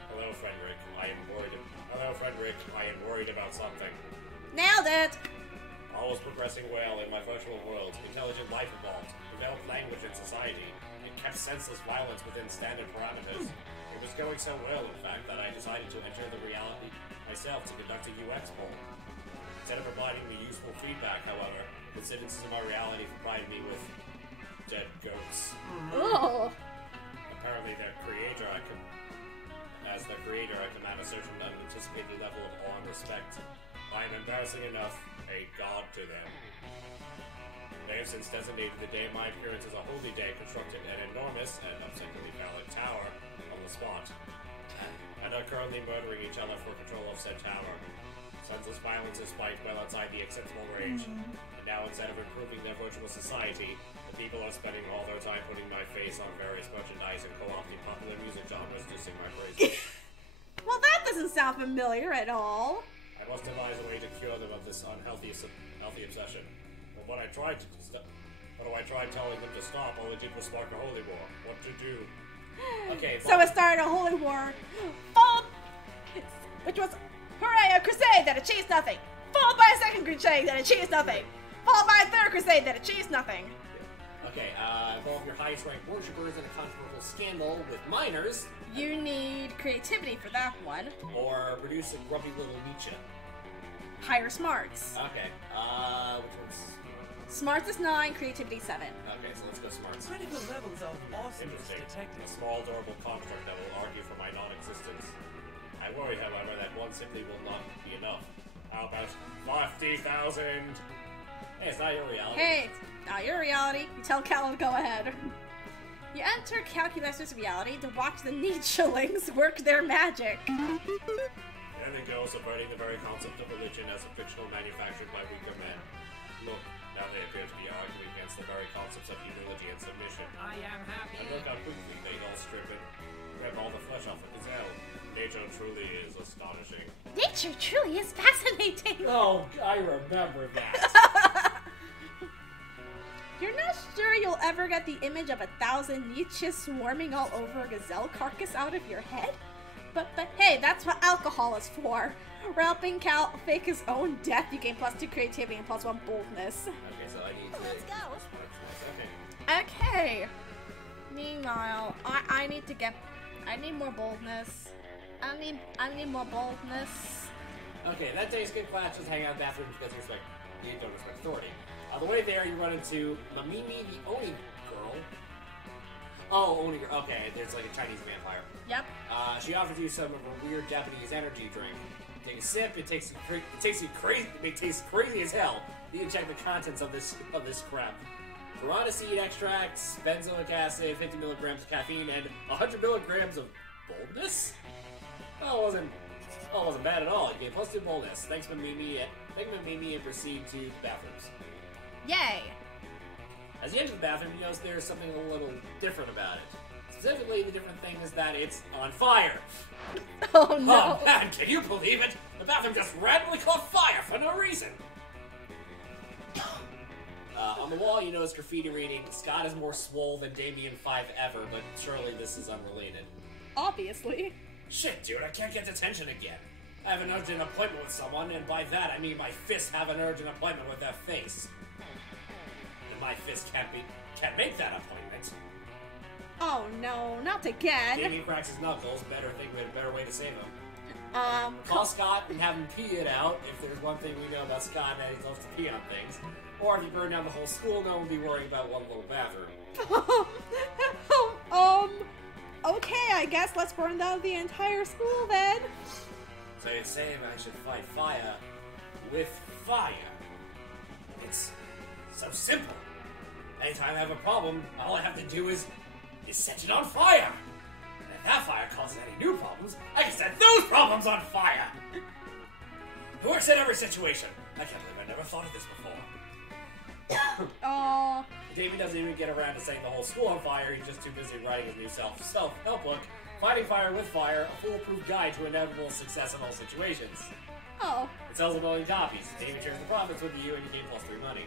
Hello, Frederick. I am worried. Hello, Frederick. I am worried about something. Nailed it! All was progressing well in my virtual world. Intelligent life evolved, developed language and society. It kept senseless violence within standard parameters. It was going so well, in fact, that I decided to enter the reality myself to conduct a UX poll. Instead of providing me useful feedback, however, the citizens of my reality provided me with dead goats. Oh. Apparently, as the creator, I command a certain unanticipated level of awe and respect. I am embarrassing enough a god to them. They have since designated the day of my appearance as a holy day, constructed an enormous and upsettingly valid tower on the spot, and are currently murdering each other for control of said tower. Senseless violence is spiked well outside the acceptable range, and now instead of improving their virtual society, the people are spending all their time putting my face on various merchandise and co-opting popular music genres to sing my praises. Well, that doesn't sound familiar at all. I must devise a way to cure them of this unhealthy obsession. But when I tried telling them to stop, all it did was spark a holy war. What to do? Okay, So it started a holy war, followed, which was, hooray, a crusade that achieved nothing, followed by a second crusade that achieved nothing, followed by a third crusade that achieved nothing. Okay, involve your highest ranked worshippers in a controversial scandal with minors, You need creativity for that one. or produce a grumpy little Nietzsche. Higher smarts. Okay, which one's... Smarts is 9, creativity 7. Okay, so let's go smarts. Critical levels of awesomeness Interesting. detected. A small, durable construct that will argue for my non-existence. I worry, however, that one simply will not be enough. How about 50,000? Hey, it's not your reality. Hey, it's not your reality. You tell Cal to go ahead. You enter Calculus's reality to watch the Nietzschelings work their magic. There they go, subverting the very concept of religion as a fictional manufactured by weaker men. Look, now they appear to be arguing against the very concepts of humility and submission. I am happy. And look how quickly they all strip all the flesh off of gazelle. Nature truly is astonishing. Nature truly is fascinating. Oh, I remember that. You're not sure you'll ever get the image of 1,000 Nietzsches swarming all over a gazelle carcass out of your head? But hey, that's what alcohol is for. Helping Cal fake his own death, you gain +2 creativity and +1 boldness. Okay, so I need to... Let's go. Okay. Okay. Meanwhile, I need more boldness. I need more boldness. Okay, that day's good class, just hang out in the bathroom because you don't respect authority. On the way there, you run into Mamimi, the Oni girl. Oh, Oni girl. Okay, there's like a Chinese vampire. Yep. She offers you some of her weird Japanese energy drink. Take a sip. It tastes crazy. It tastes crazy as hell. You can check the contents of this crap. Piranha seed extracts, benzoic acid, 50 milligrams of caffeine, and 100 milligrams of boldness. Oh, it wasn't bad at all. You gain +2 boldness. Thanks, Mamimi, and proceed to the bathrooms. Yay. As you enter the bathroom, you notice there's something a little different about it. Specifically, the different thing is that it's on fire. Oh no. Oh man, can you believe it? The bathroom just randomly caught fire for no reason. On the wall, you notice graffiti reading, Scott is more swole than Damien 5 ever, but surely this is unrelated. Obviously. Shit, dude, I can't get detention again. I have an urgent appointment with someone, and by that I mean my fists have an urgent appointment with their face. And my fist can't make that appointment. Oh no, not again. Damien cracks his knuckles, think we had a better way to save him. Call Scott and have him pee it out, if there's one thing we know about Scott, that he loves to pee on things. Or if you burn down the whole school, no one will be worrying about one little bathroom. Okay, I guess let's burn down the entire school then. So you're saying I should fight fire with fire? It's so simple. Anytime I have a problem, all I have to do is set it on fire. And if that fire causes any new problems, I can set those problems on fire. It works in every situation. I can't believe I never thought of this before. Davey doesn't even get around to setting the whole school on fire. He's just too busy writing his new self-help book, Fighting Fire with Fire, a foolproof guide to inevitable success in all situations. Oh. It sells a million copies. David shares the profits with you, and you gain +3 money.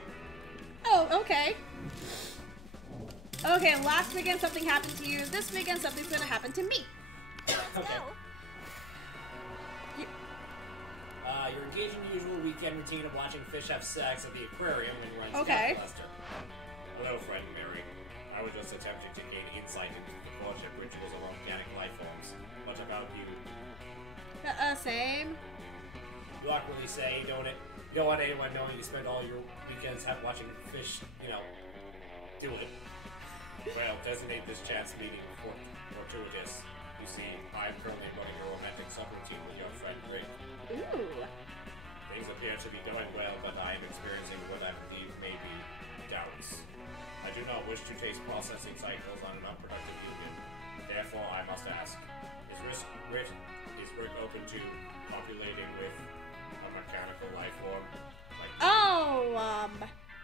Oh, okay. Okay, last weekend something happened to you. This weekend something's gonna happen to me. Okay. You're engaged in the usual weekend routine of watching fish have sex at the aquarium when you run to Okay. SEGASister. Hello, friend Mary. I was just attempting to gain insight into the courtship rituals of organic life forms. What about you? Same. You awkwardly say you don't want anyone knowing you spend all your weekends watching fish, do it. Well, designate this chance meeting fortuitous. You see, I'm currently running a romantic subroutine with your friend Rick. Ooh. Things appear to be going well, but I am experiencing what I believe may be doubts. I do not wish to taste processing cycles on an unproductive union. Therefore, I must ask, is Rick open to populating with a mechanical life form?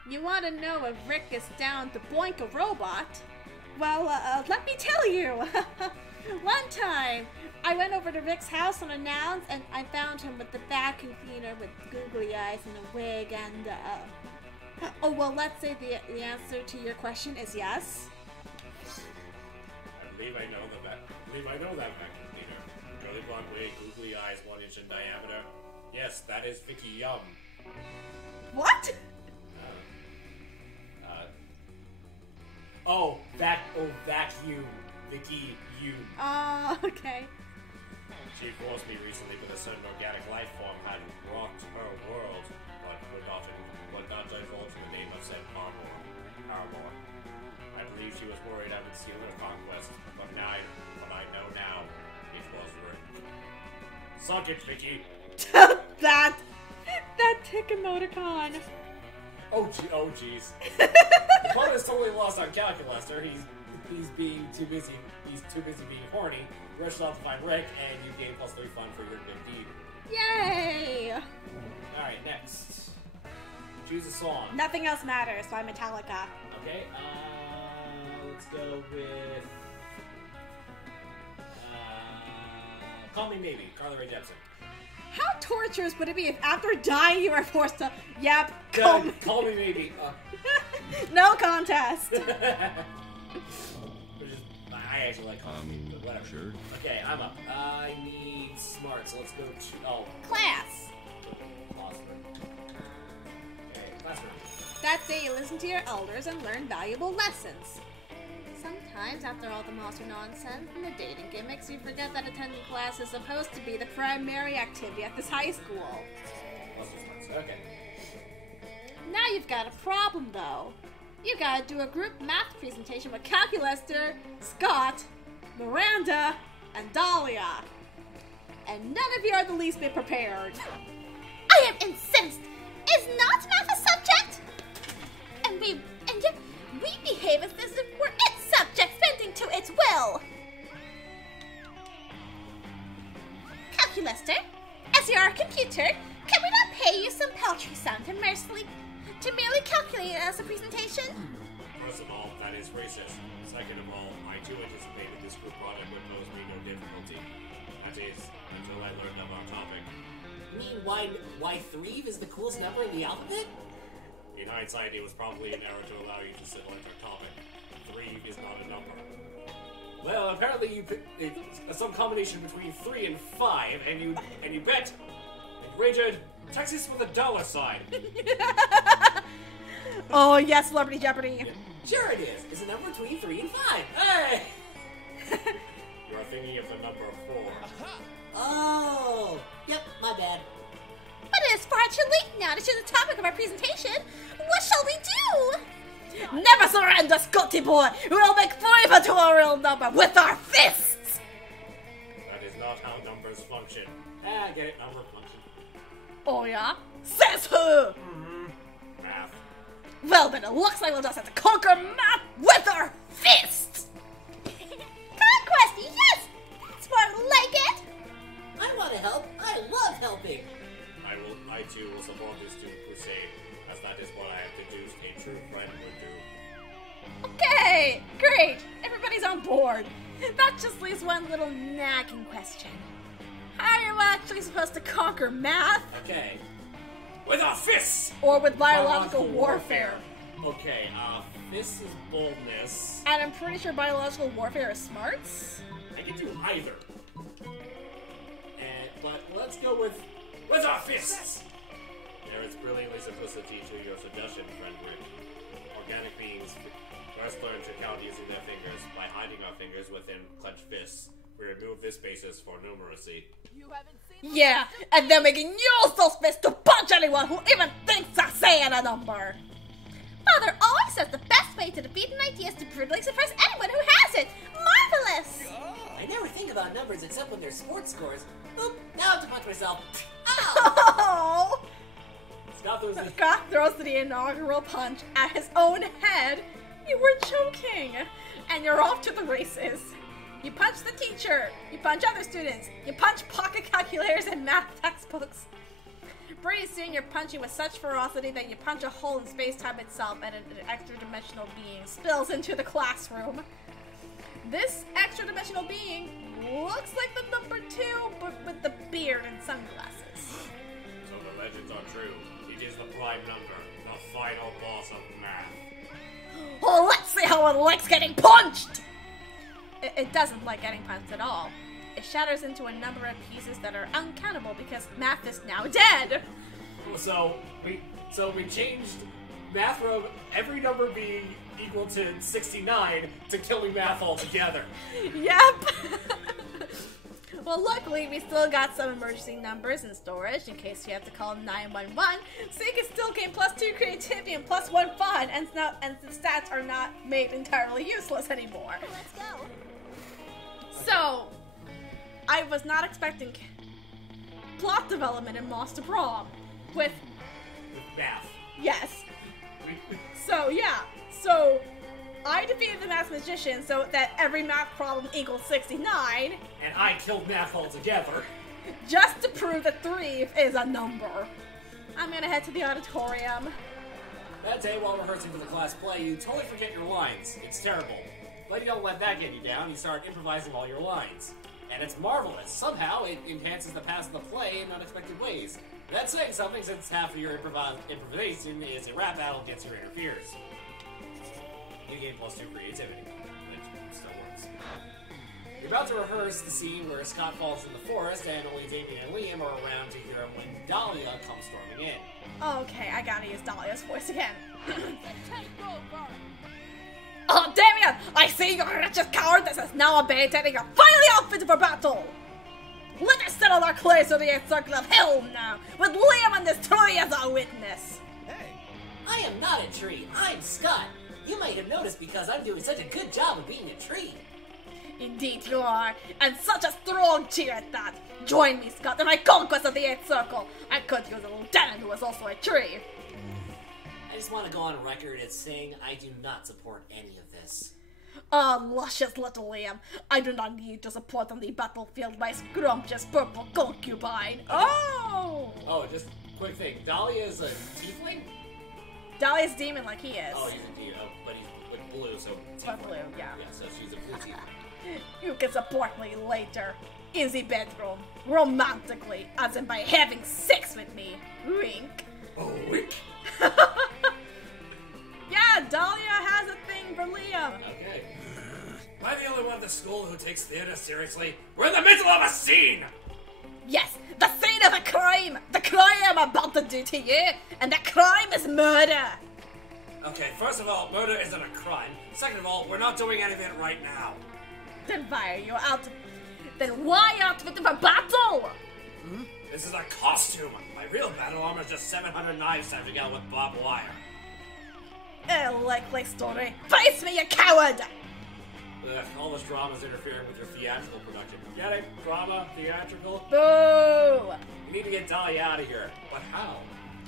You want to know if Rick is down to boink a robot? Well, let me tell you. One time, I went over to Rick's house unannounced, and I found him with the vacuum cleaner with googly eyes and a wig, and, oh, well, let's say the answer to your question is yes. I believe I know that vacuum cleaner. Curly blonde wig, googly eyes, 1 inch in diameter. Yes, that is Vicky Yum. What? Vacuum. Vicky Yum. Okay. She forced me recently, but a certain organic life form had rocked her world, but would not divulge the name of said Paramore. I believe she was worried I would seal her conquest, but I know now, it was Rick. Suck it, Vicky! that tick emoticon. Oh jeez. The opponent is totally lost on SEGASister. He's too busy being horny. Rushes off to find Rick, and you gain +3 fun for your good deed. Yay! Alright, next. Choose a song. Nothing else matters, so I'm Metallica. Okay, let's go with Call Me Maybe, Carly Rae Jepsen. How torturous would it be if after dying you were forced to, call me, Call Me Maybe. no contest. I actually like Call Me Maybe, but whatever. Sure. Okay, I'm up. I need smart, so let's go to Class. Classroom. Okay, classroom. That day you listen to your elders and learn valuable lessons. Sometimes, after all the monster nonsense and the dating gimmicks, you forget that attending class is supposed to be the primary activity at this high school. Okay. Now you've got a problem, though. You gotta do a group math presentation with SEGASister, Scott, Miranda, and Dahlia. And none of you are the least bit prepared. I am incensed! Is not math a subject? And yet we behave as if we're its subject, bending to its will. SEGASister, as you're a computer, can we not pay you some paltry sum to merely calculate it as a presentation? First of all, that is racist. Second of all, I too anticipated this group project would pose me no difficulty. That is, until I learned of our topic. You mean why 3 is the coolest number in the alphabet? In hindsight, it was probably an error to allow you to select our topic. 3 is not a number. Well, apparently you picked some combination between 3 and 5, and you bet. And rated Texas with a $sign. Oh, yes, Celebrity Jeopardy. Sure it is. It's a number between 3 and 5. Hey! You are thinking of the number 4. Oh, yep, my bad. But it is far too late now to choose the topic of our presentation. What shall we do? Never surrender, Scotty boy! We'll make 5 into a real number with our fists! That is not how numbers function. Get it, number function. Oh, yeah? Says who? Math. Well, then it looks like we'll just have to conquer math with our fists! Conquest, yes! That's more like it! I want to help. I love helping. I too will support this student crusade, as that is what I have deduced a true friend would do. Okay, great! Everybody's on board. That just leaves one little nagging question. How are you actually supposed to conquer math? Okay. With our fists! Or with biological warfare? Okay, fists is boldness. And I'm pretty sure biological warfare is smarts? I can do either. But let's go with our fists! There, it's brilliantly supposed to teach you your suggestion, friend. We're organic beings first learn to count using their fingers. By hiding our fingers within clenched fists, we remove this basis for numeracy. Yeah, and then we can use those fists to punch anyone who even thinks of saying a number! Father always says the best way to defeat an idea is to brutally suppress anyone who has it. Marvelous! I never think about numbers except when they're sports scores. Oop, now I have to punch myself. Oh! Scott throws the inaugural punch at his own head. You were joking! And you're off to the races. You punch the teacher, you punch other students, you punch pocket calculators and math textbooks. Pretty soon you're punching with such ferocity that you punch a hole in space-time itself and an extra-dimensional being spills into the classroom. This extra-dimensional being looks like the number 2, but with the beard and sunglasses. So the legends are true. It is the prime number, the final boss of math. Oh, let's see how it likes getting punched! It doesn't like getting punched at all. It shatters into a number of pieces that are uncountable because math is now dead. So we changed math from every number being equal to 69 to killing math altogether. Yep. Well, luckily we still got some emergency numbers in storage in case you have to call 911, so you can still gain +2 creativity and +1 fun, and the stats are not made entirely useless anymore. Let's go. So, I was not expecting plot development in Monster Prom with math. yes. So yeah, so I defeated the math magician so that every math problem equals 69. And I killed math altogether. Just to prove that 3 is a number. I'm gonna head to the auditorium. That day while rehearsing for the class play, you totally forget your lines. It's terrible. But you don't let that get you down, you start improvising all your lines. And it's marvelous. Somehow, it enhances the pace of the play in unexpected ways. That's saying something since half of your improvisation is a rap battle against your interferes. You gain +2 creativity, which still works. You're about to rehearse the scene where Scott falls in the forest and only Damien and Liam are around to hear him when Dahlia comes storming in. Okay, I gotta use Dahlia's voice again. Oh, Damien! I see you're a wretched coward that is now abandoned and you're finally outfitted for battle! Let us settle our claims to the 8th circle of hell now, with Liam and this tree as our witness! Hey, I am not a tree. I'm Scott. You might have noticed because I'm doing such a good job of being a tree. Indeed you are, and such a strong cheer at that! Join me, Scott, in my conquest of the 8th circle! I could use a lieutenant who is also a tree! I just want to go on record as saying I do not support any of this. Ah, luscious little Liam, I do not need to support on the battlefield my scrumptious purple concubine. Oh! Oh, just quick thing. Dahlia is a tiefling? Dahlia's demon like he is. Oh, he's a demon. Oh, but he's like blue, so But tiefling. blue, yeah. Yeah, so she's a blue tiefling. You can support me later. In the bedroom. Romantically. As in by having sex with me. Wink. Oh, wink. Yeah, Dahlia has a thing for Liam. Okay. Am I the only one at the school who takes theater seriously? We're in the middle of a scene! Yes, the scene of a crime. The crime I'm about to do to you. And that crime is murder. Okay, first of all, murder isn't a crime. Second of all, we're not doing anything right now. Then why are you out? Then why outfitted for battle? This is a costume. My real battle armor is just 700 knives tied together with barbed wire. A likely story. Face me, you coward! Ugh, all this drama's interfering with your theatrical production. Get it? Drama, theatrical? Boo! You need to get Dahlia out of here. But how?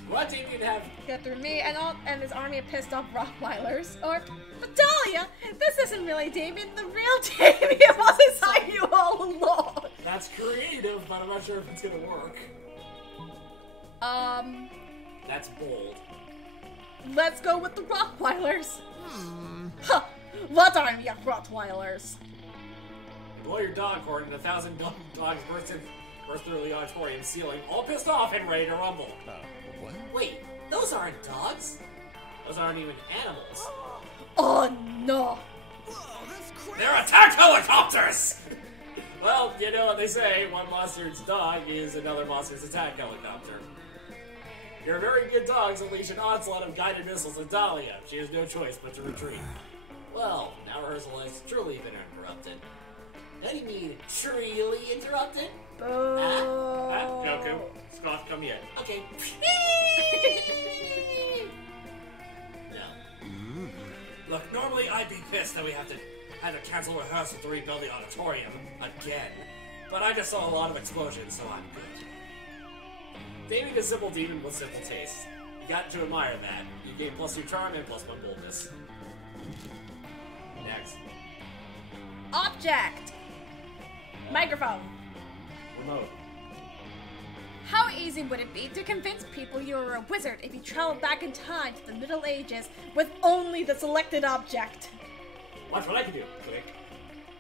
What do you need to have? Get through me and his army of pissed off Rottweilers. But Dahlia, this isn't really Damien. The real Damien was inside you all along. That's creative, but I'm not sure if it's gonna work. That's bold. Let's go with the Rottweilers. Huh, what army of Rottweilers? blow your dog horn, and 1,000 dogs burst through the auditorium ceiling, all pissed off and ready to rumble. What? Wait, those aren't dogs. Those aren't even animals. Oh no! They're attack helicopters! Well, you know what they say, one monster's dog is another monster's attack helicopter. Your very good dogs unleash an onslaught of guided missiles at Dahlia. She has no choice but to retreat. Well, now rehearsal has truly been interrupted. How do you mean, truly interrupted? Boo! Goku, Scott, come here. Okay. No. Look, normally I'd be pissed that we had to cancel rehearsal to rebuild the auditorium again. But I just saw a lot of explosions, so I'm good. Damien is simple demon with simple taste. You got to admire that. You gain +2 charm and +1 boldness. Next. Object! Microphone. Remote. How easy would it be to convince people you're a wizard if you traveled back in time to the Middle Ages with only the selected object? Watch what I can do. Click.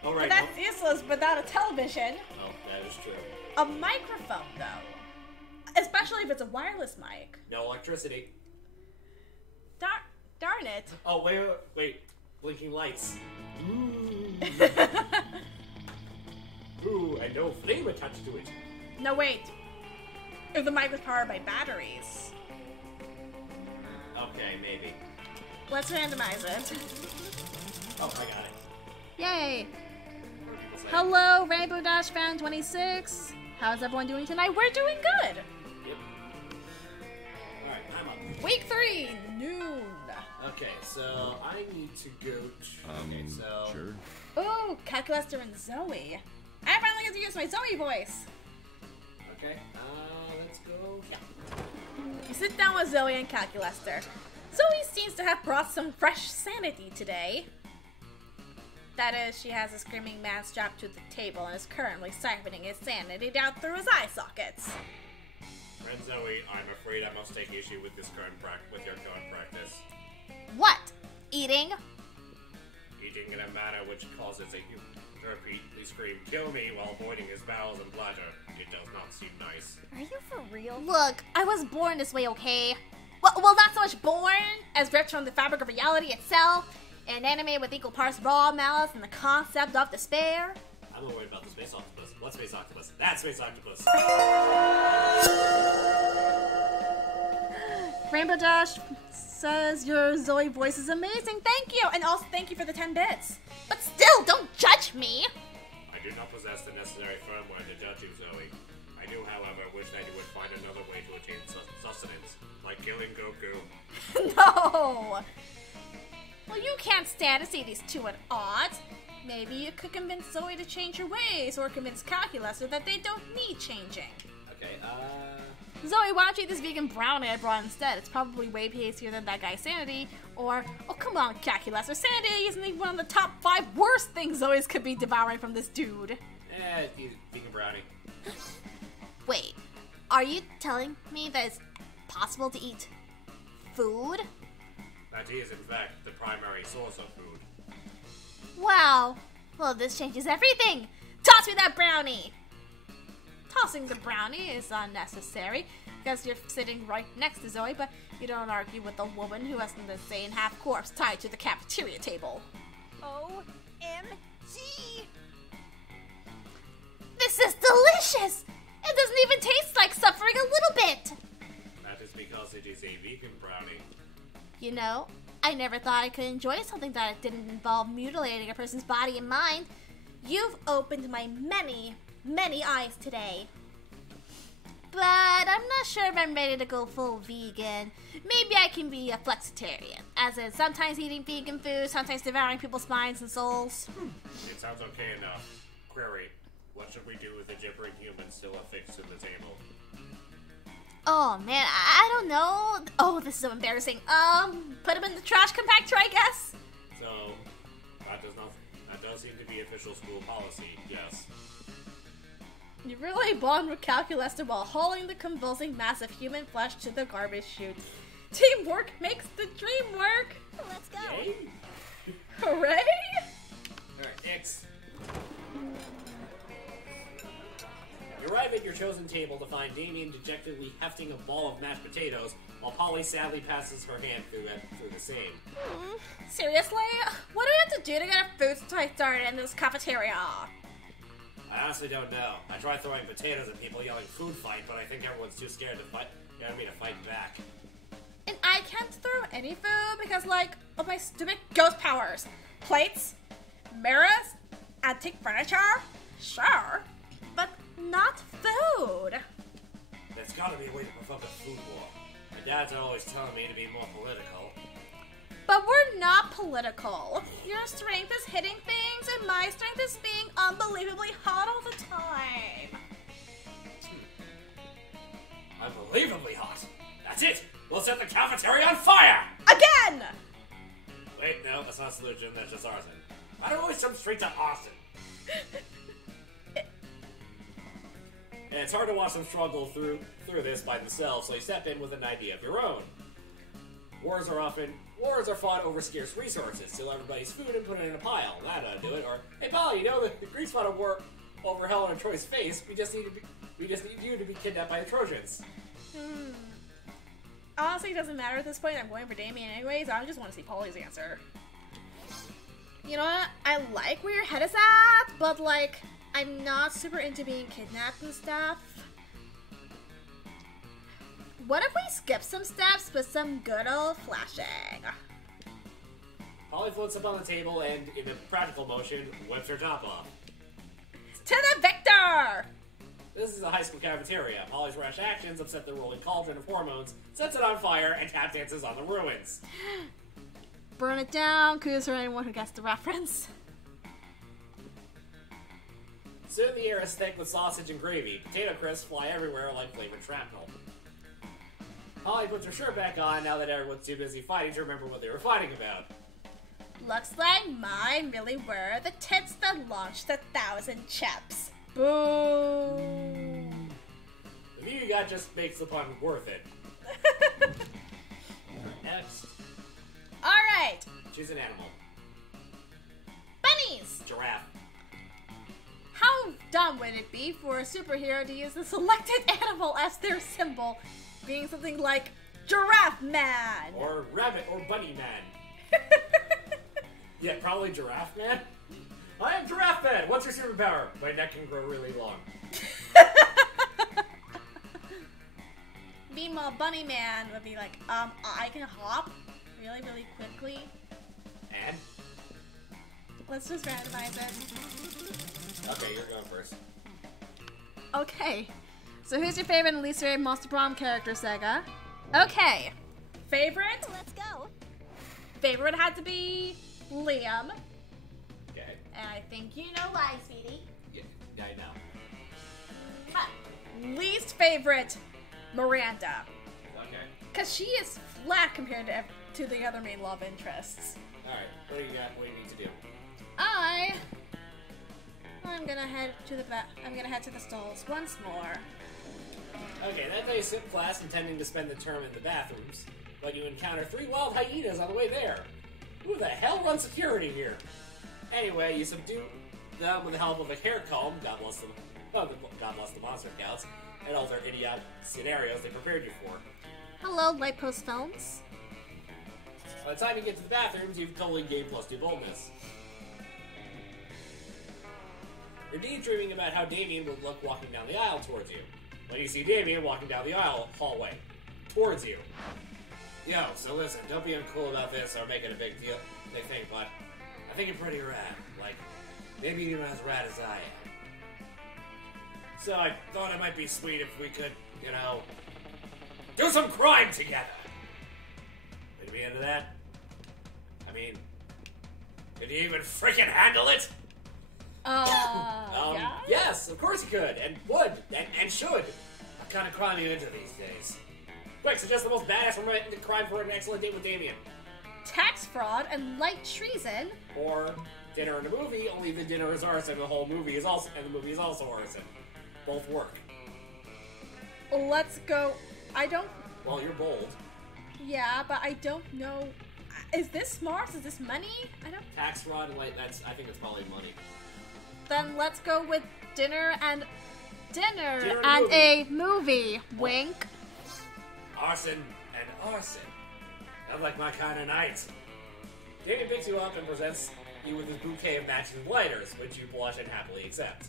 Alright. But that's useless without a television. Oh, that is true. A microphone, though. Especially if it's a wireless mic. No electricity. Darn it. Oh, wait. Blinking lights. Ooh, and no flame attached to it. No, wait. If the mic was powered by batteries. Okay, maybe. Let's randomize it. Oh, I got it. Yay. Hello, Rainbow Dash Fan 26. How's everyone doing tonight? We're doing good. Yep. Alright, I'm up. Week 3, noon. Okay, so I need to go to... Sure. Ooh, Calculaster and Zoe. I finally get to use my Zoe voice. Okay, let's go... Yeah. You sit down with Zoe and Calculaster. Zoe seems to have brought some fresh sanity today. That is, she has a screaming man strapped to the table and is currently siphoning his sanity down through his eye sockets. Friend Zoe, I'm afraid I must take issue with your current practice. What? Eating? Eating in a manner which causes a human to repeatedly scream, "Kill me," while avoiding his bowels and bladder. It does not seem nice. Are you for real? Look, I was born this way, okay? Well, not so much born as ripped from the fabric of reality itself, an anime with equal parts raw malice and the concept of despair. I'm not worried about the space octopus. What space octopus? That space octopus! Rainbow Dash says your Zoe voice is amazing. Thank you, and also thank you for the 10 bits. But still, don't judge me. I do not possess the necessary firmware to judge you, Zoe. I do, however, wish that you would find another way to attain sustenance, like killing Goku. No. Well, you can't stand to see these two at odds. Maybe you could convince Zoe to change her ways, or convince Calculaster that they don't need changing. Okay, Zoe, why don't you eat this vegan brownie I brought instead? It's probably way tastier than that guy's Sanity. Or, oh come on, Calculaster, Sanity isn't even one of the top 5 worst things Zoe's could be devouring from this dude. eat vegan brownie. Wait, are you telling me that it's possible to eat food? That is, in fact, the primary source of food. Wow. Well, this changes everything. Toss me that brownie. Tossing the brownie is unnecessary, because you're sitting right next to Zoe, but you don't argue with a woman who has an insane half-corpse tied to the cafeteria table. OMG. This is delicious. It doesn't even taste like suffering a little bit. That is because it is a vegan brownie. You know, I never thought I could enjoy something that didn't involve mutilating a person's body and mind. You've opened my many, many eyes today. But I'm not sure if I'm ready to go full vegan. Maybe I can be a flexitarian, as in sometimes eating vegan food, sometimes devouring people's minds and souls. It sounds okay enough. Query, what should we do with the gibbering human still affixed to the table? Oh man, I don't know. Oh, this is so embarrassing. Put him in the trash compactor, I guess. So, that does seem to be official school policy, yes. You really bond with Calculaster while hauling the convulsing mass of human flesh to the garbage chute. Teamwork makes the dream work! Let's go. Yay! Hooray! Alright, X. your chosen table to find Damien dejectedly hefting a ball of mashed potatoes, while Polly sadly passes her hand through the same. Seriously? What do we have to do to get our food supply started in this cafeteria? I honestly don't know. I tried throwing potatoes at people yelling food fight, but I think everyone's too scared to fight. You know what I mean, to fight back. And I can't throw any food because, like, of my stupid ghost powers. Plates, mirrors, antique furniture, sure, but not food. There's gotta be a way to provoke a food war. My dad's always telling me to be more political. But we're not political. Your strength is hitting things, and my strength is being unbelievably hot all the time. Unbelievably hot. That's it! We'll set the cafeteria on fire! Again! Wait, no, that's not a solution, that's just arson. Why don't we jump straight to arson? And it's hard to watch them struggle through this by themselves, so you step in with an idea of your own. Wars are fought over scarce resources. Steal everybody's food and put it in a pile. That ought to do it. Or, hey, Polly, you know the Greeks fought a war over Helen and Troy's face. We just need you to be kidnapped by the Trojans. Honestly, it doesn't matter at this point. I'm going for Damien anyways. I just want to see Polly's answer. You know what? I like where your head is at, but, like, I'm not super into being kidnapped and stuff. What if we skip some steps with some good old flashing? Polly floats up on the table and, in a practical motion, whips her top off. To the victor! This is a high school cafeteria. Polly's rash actions upset the rolling cauldron of hormones, sets it on fire, and tap dances on the ruins. Burn it down. Kudos for anyone who gets the reference. Soon the air is thick with sausage and gravy. Potato crisps fly everywhere like flavored shrapnel. Polly puts her shirt back on now that everyone's too busy fighting to remember what they were fighting about. Looks like mine really were the tits that launched 1,000 chips. Boom. The view you got just makes the pun worth it. Next. Alright. Choose an animal. Bunnies! Giraffe. How dumb would it be for a superhero to use the selected animal as their symbol, being something like Giraffe Man? Or Rabbit or Bunny Man. Yeah, probably Giraffe Man. I am Giraffe Man! What's your superpower? My neck can grow really long. Meanwhile, Bunny Man would be like, I can hop really, really quickly. And? Let's just randomize it. Okay, you're going first. Okay. So who's your favorite and least favorite Monster Prom character, Sega? Okay. Favorite? Let's go. Favorite had to be Liam. Okay. And I think you know why, sweetie. Yeah, I know. Huh. Least favorite, Miranda. Okay. Because she is flat compared to the other main love interests. Alright, what do you got? What do you need to do? I'm gonna head to the I'm gonna head to the stalls once more. Okay, that day you skip class intending to spend the term in the bathrooms, but you encounter 3 wild hyenas on the way there. Who the hell runs security here? Anyway, you subdue them with the help of a hair comb, God bless them, God bless the Monster Scouts, and all their idiotic scenarios they prepared you for. Hello, Light Post Films. By the time you get to the bathrooms, you've totally gained +2 boldness. You're daydreaming about how Damien would look walking down the aisle towards you. When you see Damien walking down the aisle hallway towards you. Yo, so listen, don't be uncool about this or make it a big deal. They think, but I think you're pretty rad. Like, maybe even as rad as I am. So I thought it might be sweet if we could, you know, do some crime together. Would you be into that? I mean, could you even freaking handle it? Yeah? Yes, of course you could, and would, and should. What kind of crime are you into these days? Quick, suggest the most badass romantic crime for an excellent date with Damien. Tax fraud and light treason. Or dinner and a movie, only the dinner is arson, the whole movie is also, and the movie is also arson. Both work. Let's go. I don't. Well, you're bold. Yeah, but I don't know. Is this smart? Is this money? I don't. Tax fraud and light, I think it's probably money. Then let's go with dinner and dinner Dinner and and a movie. Wink. Arson and arson. Not like my kind of night. Damien picks you up and presents you with his bouquet of matching lighters, which you blush and happily accept.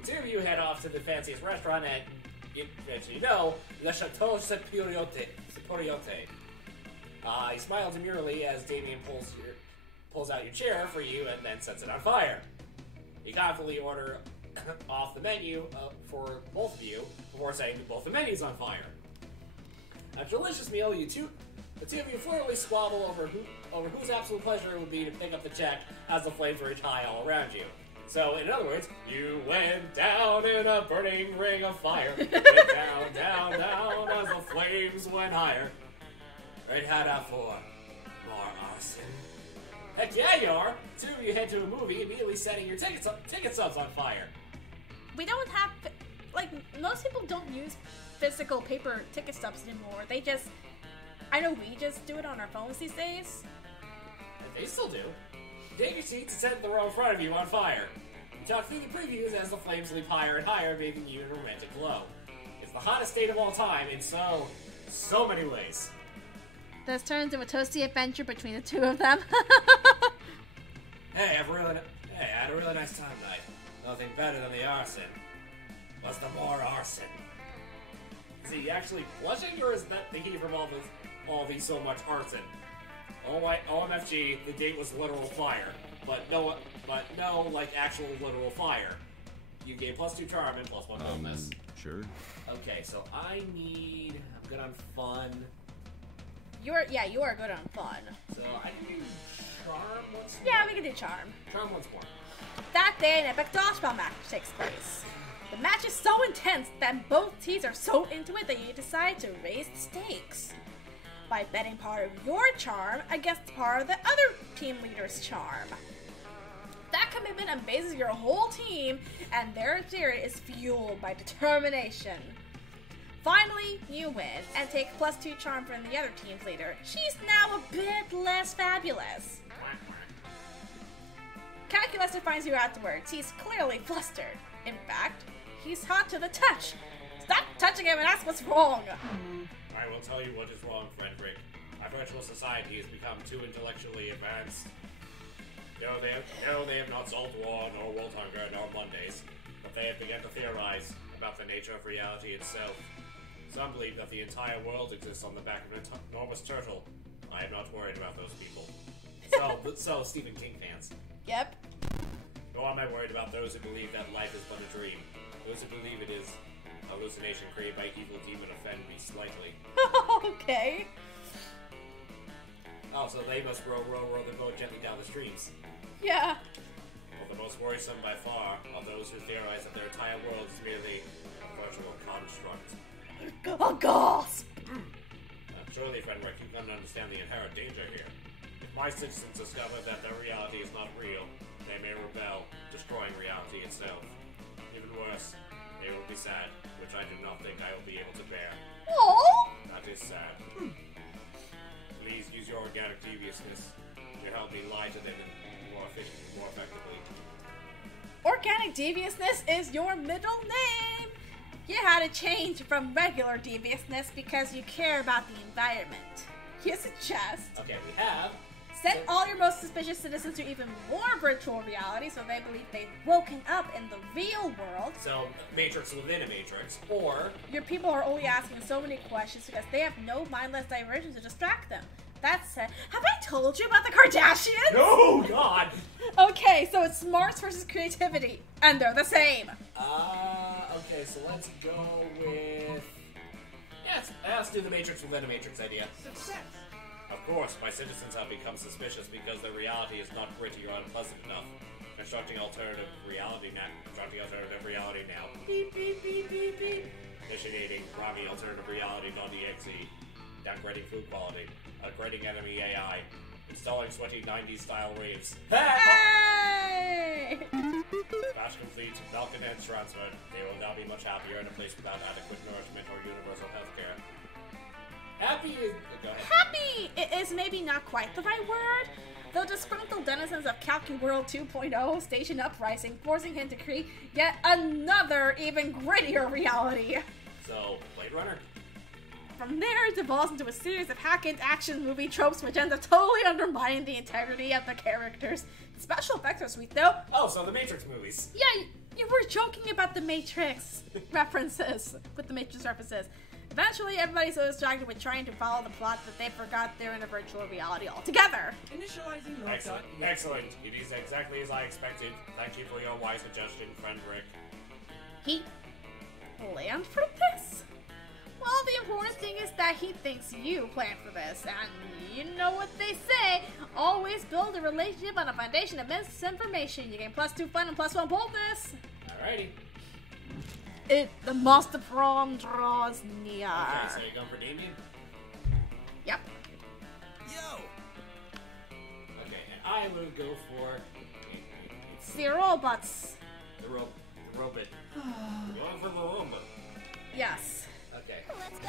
The two of you head off to the fanciest restaurant at, as you know, Le Chateau Superiorite. He smiles demurely as Damien pulls out your chair for you and then sets it on fire. You confidently order off the menu for both of you before setting both the menus on fire. After a delicious meal, the two of you flirtily squabble over whose absolute pleasure it would be to pick up the check as the flames reach high all around you. So, in other words, you went down in a burning ring of fire. Went down, down, down as the flames went higher. Right, how out for more arson? Heck yeah, you are! Two of you head to a movie, immediately setting your ticket stubs on fire. We don't have, like, most people don't use physical paper ticket stubs anymore. They just, I know we just do it on our phones these days. And they still do. You take your seats and set the row in front of you on fire. You talk through the previews as the flames leap higher and higher, bathing you in a romantic glow. It's the hottest date of all time in so many ways. This turns into a toasty adventure between the two of them. Hey, I had a really nice time tonight. Nothing better than the arson. What's the more arson? Is he actually blushing, or is that the heat from all these so much arson? OMFG, the date was literal fire, but no, like actual literal fire. You gain +2 charm and +1 bonus. Sure. Okay, so I'm good on fun. You are good on fun. So I can do charm once more. Yeah, we can do charm. Charm once more. That day, an epic dodgeball match takes place. The match is so intense that both teams are so into it that you decide to raise the stakes by betting part of your charm against part of the other team leader's charm. That commitment amazes your whole team, and their spirit is fueled by determination. Finally, you win and take +2 charm from the other team's leader. She's now a bit less fabulous. SEGASister finds you afterwards. He's clearly flustered. In fact, he's hot to the touch. Stop touching him and ask what's wrong. I will tell you what is wrong, Frederick. Our virtual society has become too intellectually advanced. No, they have not solved war, nor world hunger, nor Mondays, but they have begun to theorize about the nature of reality itself. Some believe that the entire world exists on the back of an enormous turtle. I am not worried about those people. So Stephen King fans. Yep. Nor am I worried about those who believe that life is but a dream. Those who believe it is a hallucination created by evil demon offend me slightly. Okay. Oh, so they must row their boat gently down the streams. Yeah. Well, the most worrisome by far are those who theorize that their entire world is merely a virtual construct. Oh, gasp! Surely, Frederick, you can understand the inherent danger here. If my citizens discover that their reality is not real, they may rebel, destroying reality itself. Even worse, they will be sad, which I do not think I will be able to bear. Oh! That is sad. Please use your organic deviousness to help me lie to them more efficiently, more effectively. Organic deviousness is your middle name! You had to change from regular deviousness because you care about the environment. You suggest Okay, we have. set all your most suspicious citizens to even more virtual reality so they believe they've woken up in the real world. So, Matrix within a Matrix, or Your people are only asking so many questions because they have no mindless diversions to distract them. That said, have I told you about the Kardashians? no, God. Okay, so it's smarts versus creativity, and they're the same. Okay, so let's go with. Let's do the Matrix within a Matrix idea. Success. Of course, my citizens have become suspicious because their reality is not gritty or unpleasant enough. Constructing alternative reality now. Beep, beep, beep, beep, beep. Initiating Rami alternative reality.exe. Downgrading food quality. Upgrading enemy AI. Installing sweaty 90s style raves. Hey! Batch complete. Falcon heads transferred. They will now be much happier in a place without adequate nourishment or universal healthcare. Happy is. Go ahead. Happy is maybe not quite the right word. the disgruntled denizens of Calcu World 2.0 station uprising, forcing him to create yet another, even grittier reality. So, Blade Runner? From there, it devolves into a series of hack-and action movie tropes which end up totally undermining the integrity of the characters. The special effects are sweet, though. Oh, so the Matrix movies. Yeah, you were joking about the Matrix references, with the Matrix references. Eventually, everybody's so distracted with trying to follow the plot that they forgot they're in a virtual reality altogether. Initializing Excellent. Excellent. It is exactly as I expected. Thank you for your wise suggestion, friend Rick. He planned for this? Well, the important thing is that he thinks you planned for this, and you know what they say, always build a relationship on a foundation of misinformation. You gain +2 fun and +1 boldness. Alrighty. The Monster Prom draws near. Okay, so you're going for Damien? Yep. Yo! Okay, and I will go for... The robots. The robot. We're going for the robot. Yes. Okay. Let's go.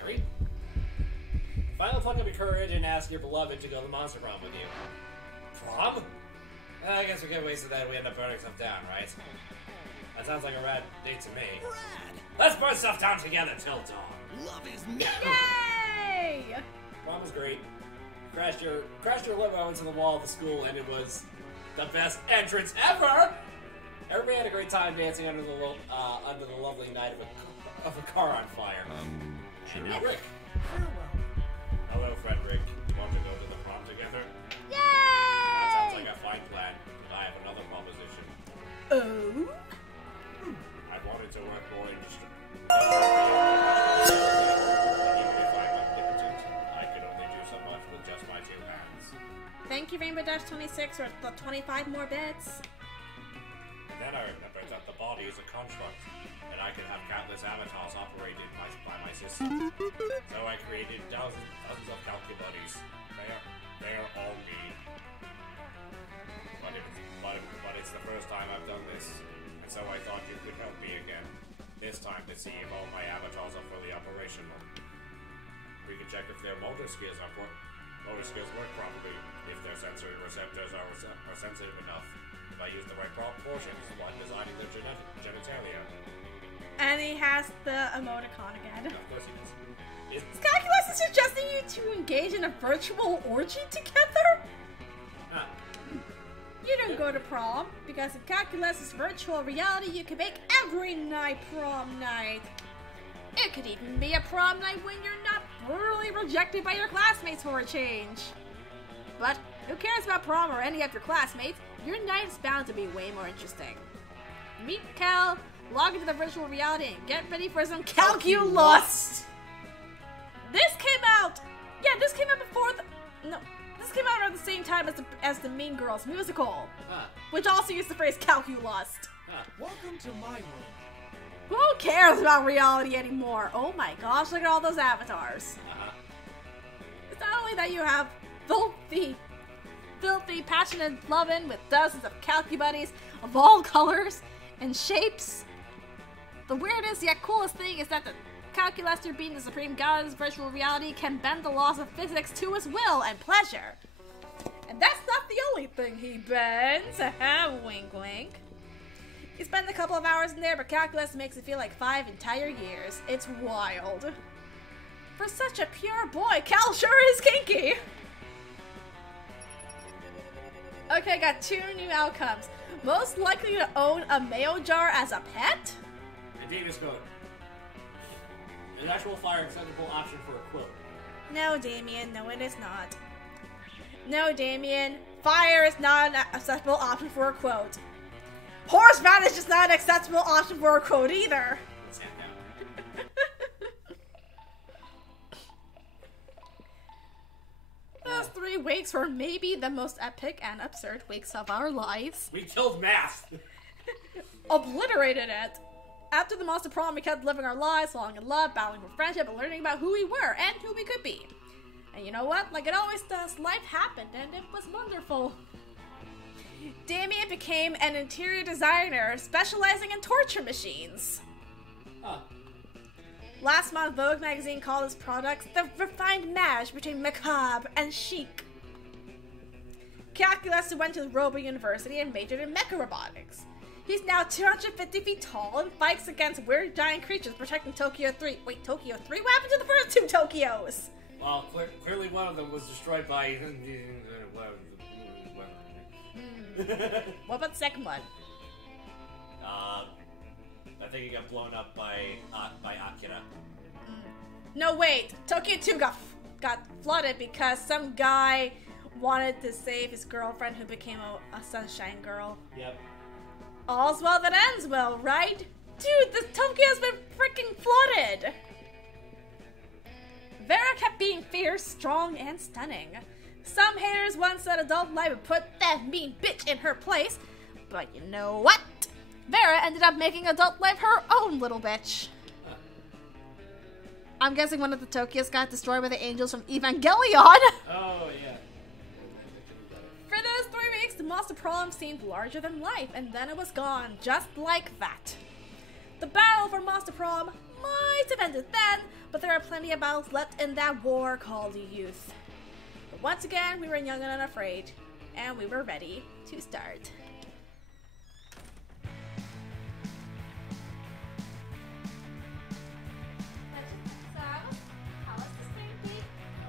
Harry? Finally pluck up your courage and ask your beloved to go to Monster Prom with you. Prom? I guess we get wasted that we end up burning stuff down, right? That sounds like a rad date to me. Rad! Let's burn stuff down together till dawn. Love is no! Yay! Prom was great. Crashed your limo into the wall of the school, and it was the best entrance ever. Everybody had a great time dancing under the lovely night of a car on fire. And now Rick. Farewell. Hello, Frederick. You want to go to the prom together? Yay! That sounds like a fine plan, but I have another proposition. Oh? I wanted to work more in even if I'm omnipotent, I could only do so much with just my 2 hands. Thank you, Rainbow Dash 26, for the 25 more bits. And then I remembered that the body is a construct, and I could have countless avatars operated by my system. So I created dozens of calculbuddies. They are all me. But it's the first time I've done this, and so I thought you could help me again. This time to see if all my avatars are fully operational. We can check if their motor skills work properly, if their sensory receptors are sensitive enough, if I use the right proportions while designing their genitalia. And he has the emoticon again. Of course he does. Calculus is suggesting you to engage in a virtual orgy together? Ah, You don't go to prom, because in Calculus' virtual reality, you can make every night prom night. It could even be a prom night when you're not brutally rejected by your classmates for a change. But who cares about prom or any of your classmates? Your night is bound to be way more interesting. Meet Cal, log into the virtual reality, and get ready for some Calculus! This came out! Yeah, this came out before the... No. This came out around the same time as the Mean Girls musical, which also used the phrase Calculus. Welcome to my world. Who cares about reality anymore? Oh my gosh, look at all those avatars. It's not only that you have filthy, passionate lovin' with dozens of calcubuddies of all colors and shapes. The weirdest yet coolest thing is that the Calculaster, being the supreme god of virtual reality, can bend the laws of physics to his will and pleasure. And that's not the only thing he bends. Wink wink. You spend a couple of hours in there, but Calculus makes it feel like 5 entire years. It's wild. For such a pure boy, Cal sure is kinky. Okay, got 2 new outcomes. Most likely to own a mayo jar as a pet? and Davis code. An actual fire acceptable option for a quilt. No, Damien, no it is not. No, Damien, fire is not an acceptable option for a quote. Horseradish is not an acceptable option for a quote either. Let's hand down. Those 3 weeks were maybe the most epic and absurd weeks of our lives. We killed math. Obliterated it. After the Monster Prom, we kept living our lives, falling in love, battling for friendship, and learning about who we were and who we could be. And you know what? Like it always does, life happened and it was wonderful. Damien became an interior designer specializing in torture machines. Huh. Last month, Vogue magazine called his products the refined match between macabre and chic. calculus who went to Robo University and majored in mecha robotics. He's now 250 feet tall and fights against weird giant creatures protecting Tokyo 3. Wait, Tokyo 3? What happened to the first two Tokyos? Well, clearly one of them was destroyed by... What about the second one? I think it got blown up by Akira. No, wait. Tokyo 2 got flooded because some guy wanted to save his girlfriend who became a sunshine girl. Yep. All's well that ends well, right? Dude, the Tokyo's been freaking flooded! Vera kept being fierce, strong, and stunning. Some haters once said adult life would put that mean bitch in her place, but you know what? Vera ended up making adult life her own little bitch. I'm guessing one of the Tokyos got destroyed by the angels from Evangelion! Oh, yeah. For those 3 weeks, the Monster Prom seemed larger than life, and then it was gone, just like that. The battle for Monster Prom might have ended then, but there are plenty of battles left in that war called youth. But once again, we were young and unafraid, and we were ready to start. That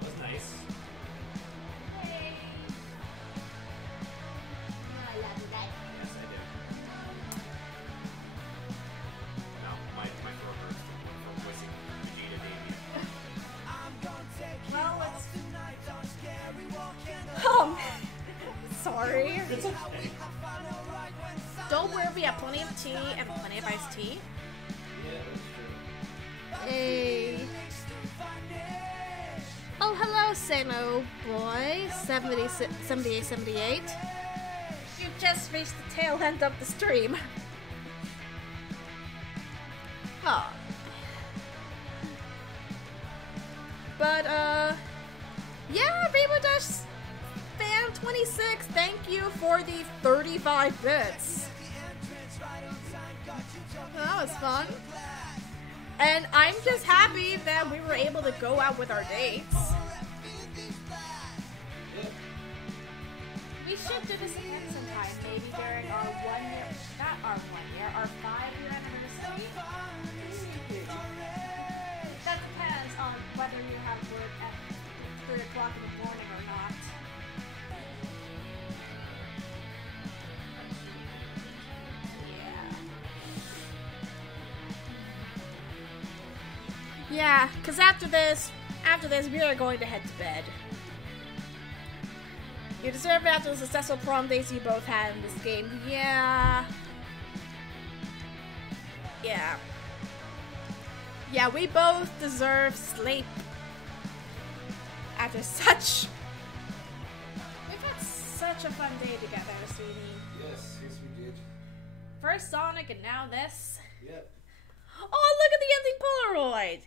was nice. Yes, I did. No, my throat hurts from voicing Vegeta Damien. Sorry. It's okay. Don't worry, we have plenty of tea and plenty of iced tea. Yeah, that's true. Hey. Oh, hello, Sano boy. 7878. You just reached the tail end of the stream. Oh. But, yeah, Rainbow Dash Fan 26, thank you for the 35 bits. That was fun. And I'm just happy that we were able to go out with our dates. We should do this again sometime, maybe during our 1 year, not our 1 year, our 5-year anniversary. That depends on whether you have work at 3 o'clock in the morning or not. Yeah, because after this, we are going to head to bed. You deserve it after the successful prom days you both had in this game. Yeah. Yeah, we both deserve sleep. After such... We've had such a fun day together, sweetie. Yes, we did. First Sonic and now this. Yep. Oh, look at the ending Polaroid!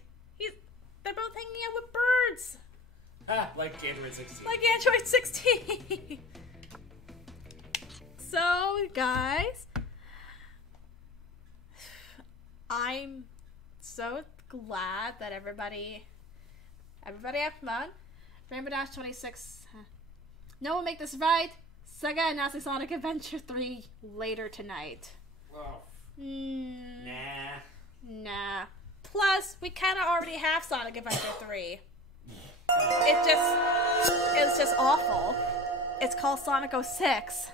They're both hanging out with birds! Ah, like Android 16. Like Android 16! So, guys, I'm so glad that everybody had fun. Rainbow Dash 26. No one make this right. Sega announcing Sonic Adventure 3 later tonight. Oh, Nah. Plus, we kind of already have Sonic Adventure 3. It's just awful. It's called Sonic 06.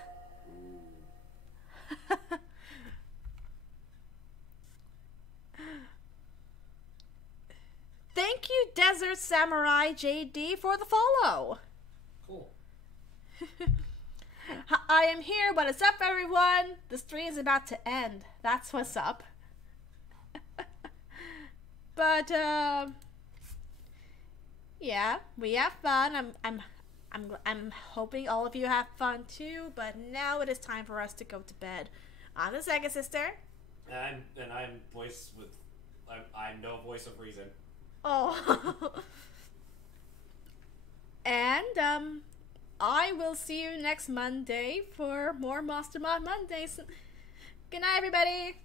Thank you, Desert Samurai JD, for the follow. cool. I am here. What is up, everyone? The stream is about to end. That's what's up. But yeah, we have fun. I'm hoping all of you have fun too. But now it is time for us to go to bed. I'm the SEGASister. And I'm I'm no voice of reason. Oh. And I will see you next Monday for more Monster Mod Mondays. Good night, everybody.